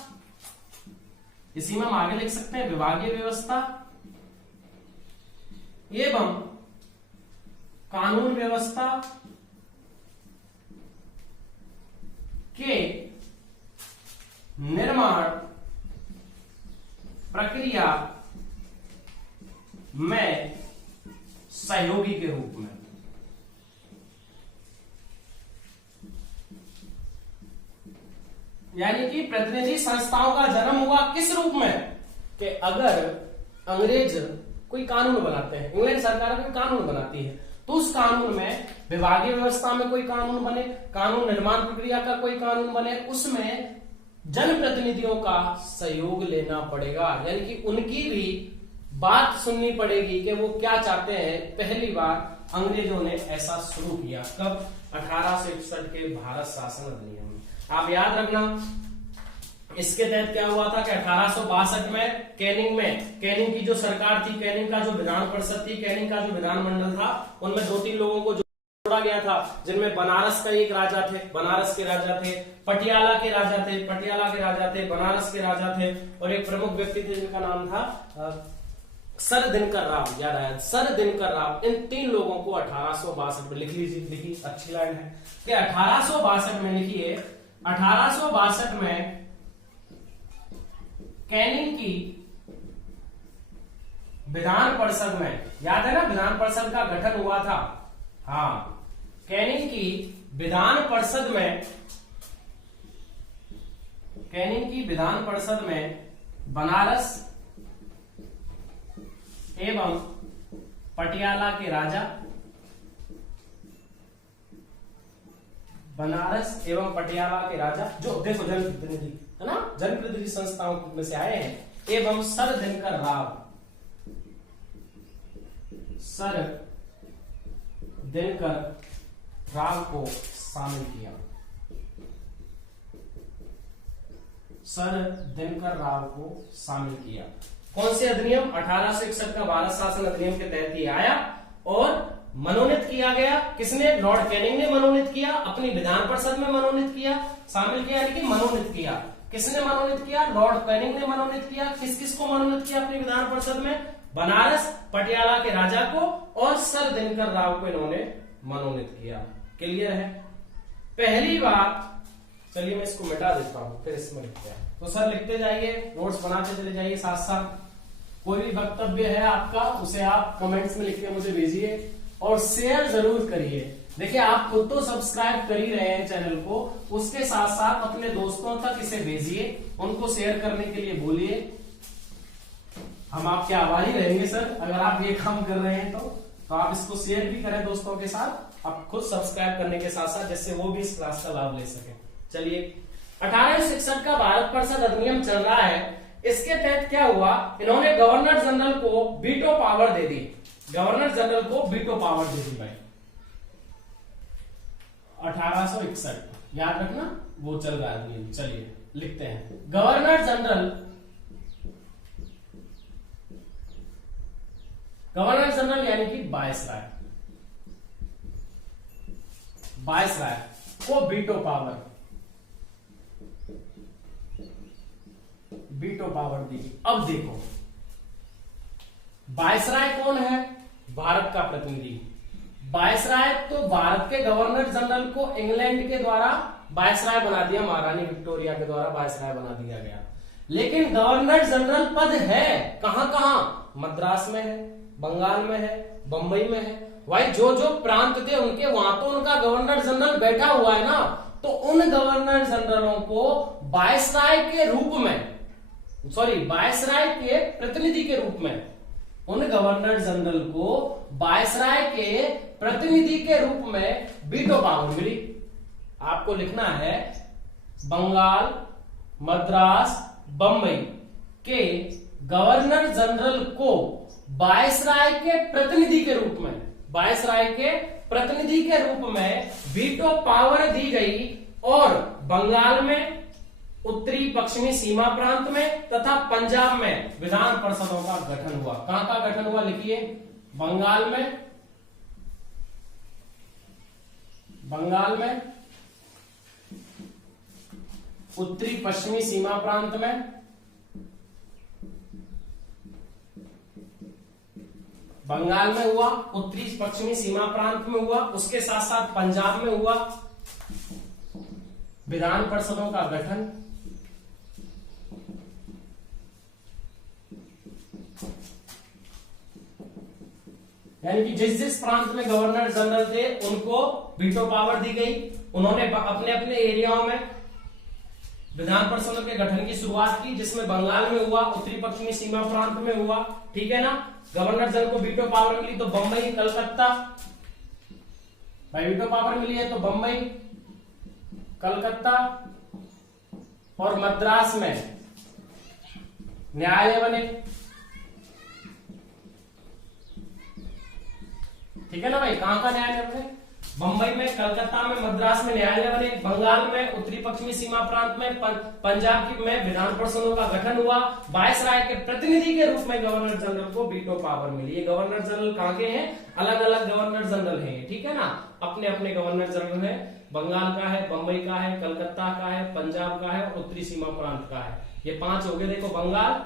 इसी में हम आगे लिख सकते हैं, विभागीय व्यवस्था एवं कानून व्यवस्था के निर्माण प्रक्रिया में सहयोगी के रूप में। यानी कि प्रतिनिधि संस्थाओं का जन्म हुआ किस रूप में कि अगर अंग्रेज कोई कानून बनाते हैं, इंग्लैंड सरकार कोई कानून बनाती है, तो उस कानून में विभागीय व्यवस्था में कोई कानून बने, कानून निर्माण प्रक्रिया का कोई कानून बने, उसमें जनप्रतिनिधियों का सहयोग लेना पड़ेगा। यानी कि उनकी भी बात सुननी पड़ेगी कि वो क्या चाहते हैं। पहली बार अंग्रेजों ने ऐसा शुरू किया, कब? 1861 के भारत शासन अधिनियम में। आप याद रखना, इसके तहत क्या हुआ था कि 1862 में कैनिंग की जो सरकार थी, कैनिंग का जो विधान परिषद थी, कैनिंग का जो विधानमंडल था, उनमें 2-3 लोगों को जोड़ा गया था, जिनमें बनारस का एक राजा थे, बनारस के राजा थे, पटियाला के राजा थे, बनारस के राजा थे, और एक प्रमुख व्यक्ति थे जिनका नाम था सर दिनकर राव। याद आया? सर दिनकर राव। इन 3 लोगों को 1862 में लिख लीजिए, लिखी अच्छी लाइन है कि 1862 में लिखिए, 1862 में कैनिंग की विधान परिषद में, याद है ना, विधान परिषद का गठन हुआ था। हाँ, कैनिंग की विधान परिषद में बनारस एवं पटियाला के राजा, जो देखो जनप्रतिनिधि है ना, जनप्रतिनिधि संस्थाओं में से आए हैं, एवं सर दिनकर राव को शामिल किया। कौन से अधिनियम? 1861 का भारत शासन अधिनियम के तहत ही आया और मनोनीत किया गया। किसने? लॉर्ड कैनिंग ने मनोनीत किया, अपनी विधान परिषद में मनोनीत किया, शामिल किया, यानी कि मनोनीत किया। किसने मनोनीत किया? लॉर्ड कैनिंग ने मनोनीत किया। किस किस को मनोनीत किया अपनी विधान परिषद में? बनारस, पटियाला के राजा को और सर दिनकर राव को इन्होंने मनोनीत किया। क्लियर है? पहली बात, चलिए मैं इसको मिटा देता हूं, फिर इसमें लिखते हैं। तो सर लिखते जाइए, नोट्स बनाते चले जाइए साथ साथ। कोई भी वक्तव्य है आपका, उसे आप कमेंट्स में लिख के मुझे भेजिए और शेयर जरूर करिए। देखिए, आप खुद तो सब्सक्राइब कर ही रहे हैं चैनल को, उसके साथ साथ अपने दोस्तों तक इसे भेजिए, उनको शेयर करने के लिए बोलिए। हम आपके आभारी रहेंगे सर, अगर आप ये काम कर रहे हैं तो आप इसको शेयर भी करें दोस्तों के साथ, आप खुद सब्सक्राइब करने के साथ साथ, जिससे वो भी इस क्लास का लाभ ले सके। चलिए, 1861 का भारत परिषद अधिनियम चल रहा है। इसके तहत क्या हुआ? इन्होंने गवर्नर जनरल को वीटो पावर दे दी। भाई 1861, याद रखना, वो चल रहा है। चलिए लिखते हैं, गवर्नर जनरल यानी कि वायसराय को वीटो पावर दी। अब देखो, वायसराय कौन है? भारत का प्रतिनिधि। वायसराय तो भारत के गवर्नर जनरल को इंग्लैंड के द्वारा वायसराय बना दिया, महारानी विक्टोरिया के द्वारा वायसराय बना दिया गया। लेकिन गवर्नर जनरल पद है कहां कहां? मद्रास में है, बंगाल में है, बंबई में है। भाई जो जो प्रांत थे उनके, वहां तो उनका गवर्नर जनरल बैठा हुआ है ना, तो उन गवर्नर जनरलों को वायसराय के रूप में, वायसराय के प्रतिनिधि के रूप में, उन गवर्नर जनरल को वायसराय के प्रतिनिधि के रूप में वीटो पावर मिली। आपको लिखना है बंगाल, मद्रास, बंबई के गवर्नर जनरल को वायसराय के प्रतिनिधि के रूप में, वायसराय के प्रतिनिधि के रूप में वीटो पावर दी गई और बंगाल में, उत्तरी पश्चिमी सीमा प्रांत में तथा पंजाब में विधान परिषदों का गठन हुआ। कहां का गठन हुआ लिखिए, बंगाल में, उत्तरी पश्चिमी सीमा प्रांत में, बंगाल में हुआ, उत्तरी पश्चिमी सीमा प्रांत में हुआ, उसके साथ साथ पंजाब में हुआ विधान परिषदों का गठन। यानी कि जिस जिस प्रांत में गवर्नर जनरल थे उनको वीटो पावर दी गई। उन्होंने अपने अपने एरियाओं में विधान परिषदों के गठन की शुरुआत की, जिसमें बंगाल में हुआ, उत्तरी पश्चिमी सीमा प्रांत में हुआ। ठीक है ना, गवर्नर जनरल को वीटो पावर मिली तो बंबई, कलकत्ता, भाई वीटो पावर मिली है तो बंबई, कलकत्ता और मद्रास में न्यायालय बने। ठीक है ना भाई, कहां का न्यायालय बने, बंबई में, कलकत्ता में, मद्रास में न्यायालय बने। बंगाल में, उत्तरी पश्चिमी सीमा प्रांत में, पंजाब की में विधान परिषदों का गठन हुआ। वायसराय के प्रतिनिधि के रूप में गवर्नर जनरल को वीटो पावर मिली। ये गवर्नर जनरल कहां के हैं, अलग अलग गवर्नर जनरल हैं। ठीक है ना, अपने अपने गवर्नर जनरल है, बंगाल का है, बंबई का है, कलकत्ता का है, पंजाब का है, उत्तरी सीमा प्रांत का है। ये 5 हो गए। देखो बंगाल,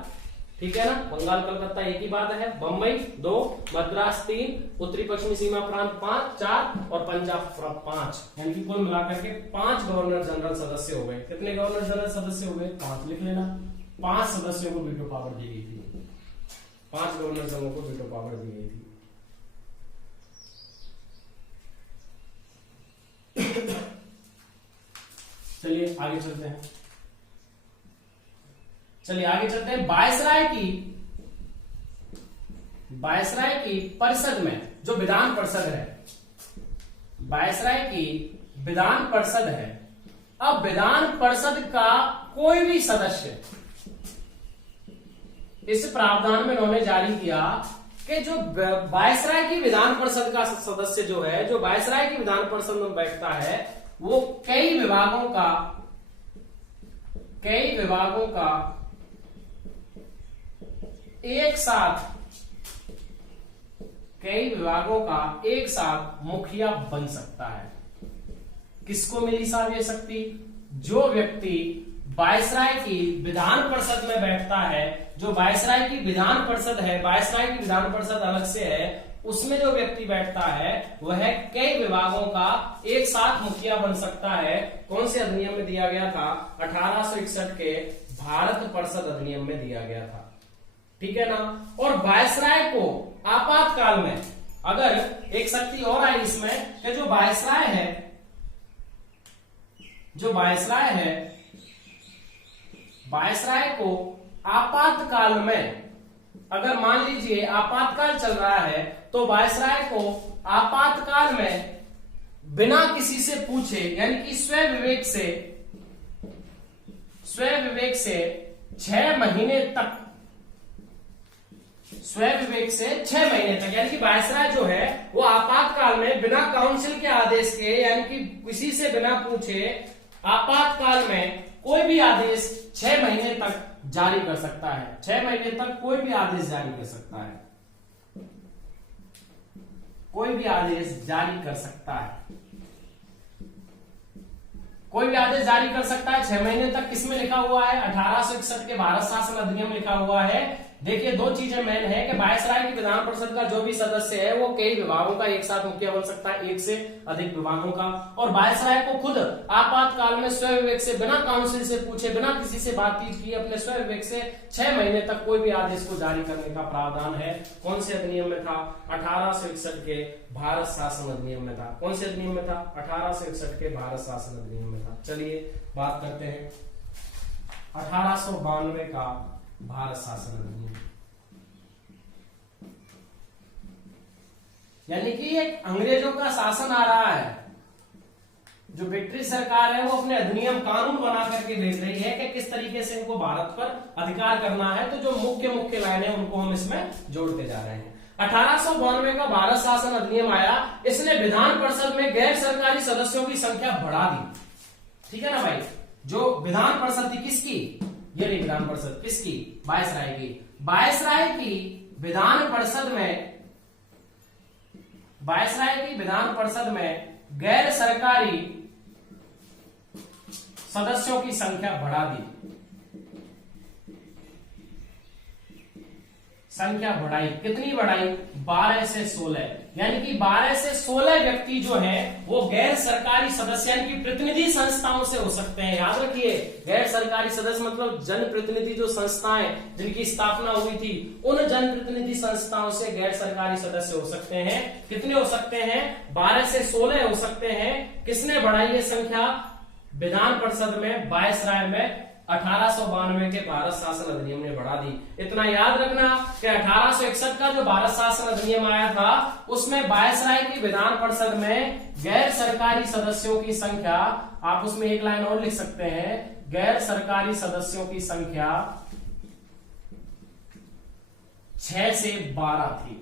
ठीक है ना, बंगाल कलकत्ता एक ही बात है, बंबई 2, मद्रास 3, उत्तरी पश्चिमी सीमा प्रांत 5, 4 और पंजाब 5। यानी कि कुल मिलाकर के 5 गवर्नर जनरल सदस्य हो गए। कितने गवर्नर जनरल सदस्य हो गए, 5 लिख लेना। 5 सदस्यों को वीटो पावर दी गई थी, 5 गवर्नर जनरल को वीटो पावर दी गई थी। चलिए आगे चलते हैं, वायसराय की परिषद में, जो विधान परिषद है, वायसराय की विधान परिषद है। अब विधान परिषद का कोई भी सदस्य, इस प्रावधान में उन्होंने जारी किया कि जो वायसराय की विधान परिषद का सदस्य जो है, जो वायसराय की विधान परिषद में बैठता है, वो कई विभागों का एक साथ मुखिया बन सकता है। किसको मिली साहब ये शक्ति, जो व्यक्ति वायसराय की विधान परिषद में बैठता है, जो वायसराय की विधान परिषद है, वायसराय की विधान परिषद अलग से है, उसमें जो व्यक्ति बैठता है वह कई विभागों का एक साथ मुखिया बन सकता है। कौन से अधिनियम में दिया गया था, 1861 के भारत परिषद अधिनियम में दिया गया था। ठीक है ना, और वायसराय को आपातकाल में, अगर एक शक्ति और आई इसमें कि जो वायसराय है, वायसराय को आपातकाल में, अगर मान लीजिए आपातकाल चल रहा है, तो वायसराय को आपातकाल में बिना किसी से पूछे, यानी कि स्वयं विवेक से 6 महीने तक, यानी कि वायसराय जो है वो आपातकाल में बिना काउंसिल के आदेश के, यानी कि किसी से बिना पूछे आपातकाल में कोई भी आदेश 6 महीने तक जारी कर सकता है। 6 महीने तक कोई भी आदेश जारी कर सकता है, 6 महीने तक। किसमें लिखा हुआ है, 1861 के भारत शासन अधिनियम लिखा हुआ है देखिए दो चीजें मेन है कि वायसराय की विधान परिषद का जो भी सदस्य है वो कई विभागों का एक साथ मुखिया बन सकता है, एक से अधिक विभागों का। और वायसराय को खुद आपातकाल में स्वयं विवेक से, बिना काउंसिल से पूछे, बिना किसी से बातचीत किए, अपने स्वयं विवेक से 6 महीने तक कोई भी आदेश को जारी करने का प्रावधान है। कौन से अधिनियम में था? 1861 के भारत शासन अधिनियम में था। कौन से अधिनियम में था? 1861 के भारत शासन अधिनियम में था। चलिए बात करते हैं 1892 का भारत शासन अधिनियम, यानी कि एक अंग्रेजों का शासन आ रहा है, जो ब्रिटिश सरकार है वो अपने अधिनियम कानून बना करके भेज रही है कि किस तरीके से इनको भारत पर अधिकार करना है। तो जो मुख्य मुख्य लाइनें उनको हम इसमें जोड़ते जा रहे हैं। 1892 का भारत शासन अधिनियम आया, इसने विधान परिषद में गैर सरकारी सदस्यों की संख्या बढ़ा दी। ठीक है ना भाई? जो विधान परिषद थी किसकी? ये नहीं, विधान परिषद किसकी? वायसराय की। वायसराय की विधान परिषद में, वायसराय की विधान परिषद में गैर सरकारी सदस्यों की संख्या बढ़ा दी। संख्या बढ़ाई, कितनी बढ़ाई? 12 से 16, यानी कि 12 से 16 व्यक्ति जो हैं वो गैर सरकारी सदस्य यानी कि प्रतिनिधि संस्थाओं से हो सकते हैं। याद रखिए, गैर सरकारी सदस्य मतलब जनप्रतिनिधि जो संस्थाएं जिनकी स्थापना हुई थी, उन जनप्रतिनिधि संस्थाओं से गैर सरकारी सदस्य हो सकते हैं। कितने हो सकते हैं? 12 से 16 हो सकते हैं। किसने बढ़ाई ये संख्या? विधान परिषद में, वायसराय में 1892 के भारत शासन अधिनियम ने बढ़ा दी। इतना याद रखना कि 1861 का जो भारत शासन अधिनियम आया था उसमें वायसराय की विधान परिषद में गैर सरकारी सदस्यों की संख्या, आप उसमें एक लाइन और लिख सकते हैं, गैर सरकारी सदस्यों की संख्या 6 से 12 थी।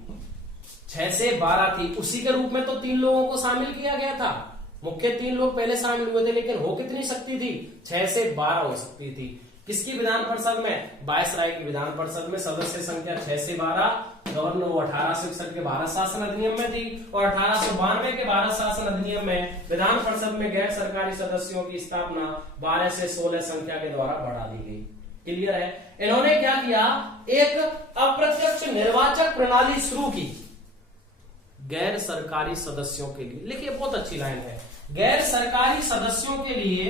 6 से 12 थी। उसी के रूप में तो 3 लोगों को शामिल किया गया था। मुख्य 3 लोग पहले शामिल हुए थे, लेकिन हो कितनी सकती थी? 6 से 12 हो सकती थी। किसकी विधान परिषद में? वायसराय की विधान परिषद में सदस्य संख्या 6 से 12। गवर्नर वो 1861 के भारत शासन अधिनियम में थी, और 1892 के भारत शासन अधिनियम में विधान परिषद में गैर सरकारी सदस्यों की स्थापना 12 से 16 संख्या के द्वारा बढ़ा दी गई। क्लियर है? इन्होंने क्या किया? एक अप्रत्यक्ष निर्वाचक प्रणाली शुरू की गैर सरकारी सदस्यों के लिए। लिखिए, बहुत अच्छी लाइन है। गैर सरकारी सदस्यों के लिए,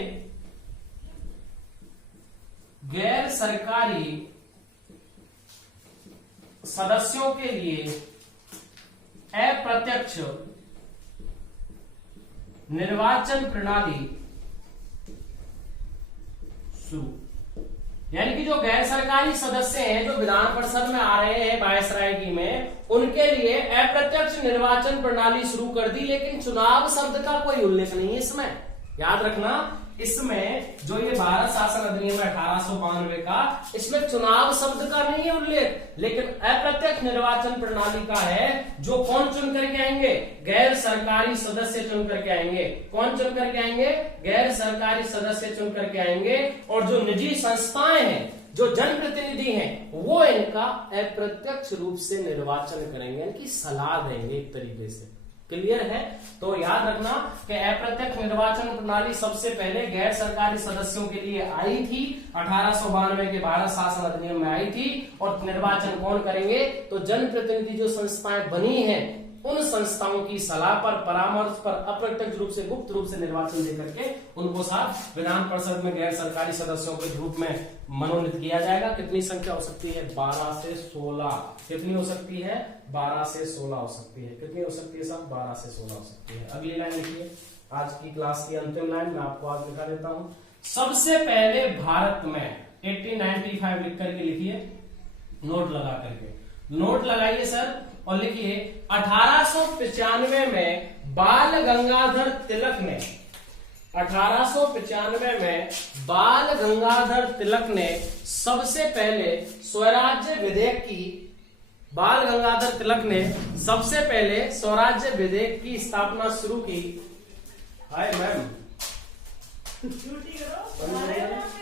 गैर सरकारी सदस्यों के लिए अप्रत्यक्ष निर्वाचन प्रणाली शुरू, यानी कि जो गैर सरकारी सदस्य हैं जो विधान परिषद में आ रहे हैं वायसराय की में, उनके लिए अप्रत्यक्ष निर्वाचन प्रणाली शुरू कर दी। लेकिन चुनाव शब्द का कोई उल्लेख नहीं है इसमें। याद रखना, इसमें जो ये भारत शासन अधिनियम है 1892 का, इसमें चुनाव शब्द का नहीं है उल्लेख, लेकिन अप्रत्यक्ष निर्वाचन प्रणाली का है। जो कौन चुन करके आएंगे? गैर सरकारी सदस्य चुन करके आएंगे। कौन चुन करके आएंगे? गैर सरकारी सदस्य चुन करके आएंगे। और जो निजी संस्थाएं हैं, जो जनप्रतिनिधि हैं, वो इनका अप्रत्यक्ष रूप से निर्वाचन करेंगे, इनकी सलाह देंगे एक तरीके से। क्लियर है? तो याद रखना कि अप्रत्यक्ष निर्वाचन प्रणाली सबसे पहले गैर सरकारी सदस्यों के लिए आई थी, 1892 के भारत शासन अधिनियम में आई थी। और निर्वाचन कौन करेंगे? तो जनप्रतिनिधि जो संस्थाएं बनी हैं, उन संस्थाओं की सलाह पर, परामर्श पर अप्रत्यक्ष रूप से, गुप्त रूप से निर्वाचन देकर के उनको साथ विधान परिषद में गैर सरकारी सदस्यों के रूप में मनोनीत किया जाएगा। कितनी संख्या हो सकती है? 12 से 16। कितनी हो सकती है? 12 से 16 हो सकती है। कितनी हो सकती है साहब? 12 से 16 हो सकती है। अगली लाइन लिखिए, आज की क्लास की अंतिम लाइन मैं आपको आज लिखा देता हूं। सबसे पहले भारत में 1895 लिख करके लिखिए, नोट लगा करके। नोट लगाइए सर और लिखिए 1895 में बाल गंगाधर तिलक ने, 1895 में बाल गंगाधर तिलक ने सबसे पहले स्वराज्य विधेयक की, बाल गंगाधर तिलक ने सबसे पहले स्वराज्य विधेयक की स्थापना शुरू की। हाय मैम, ड्यूटी करो।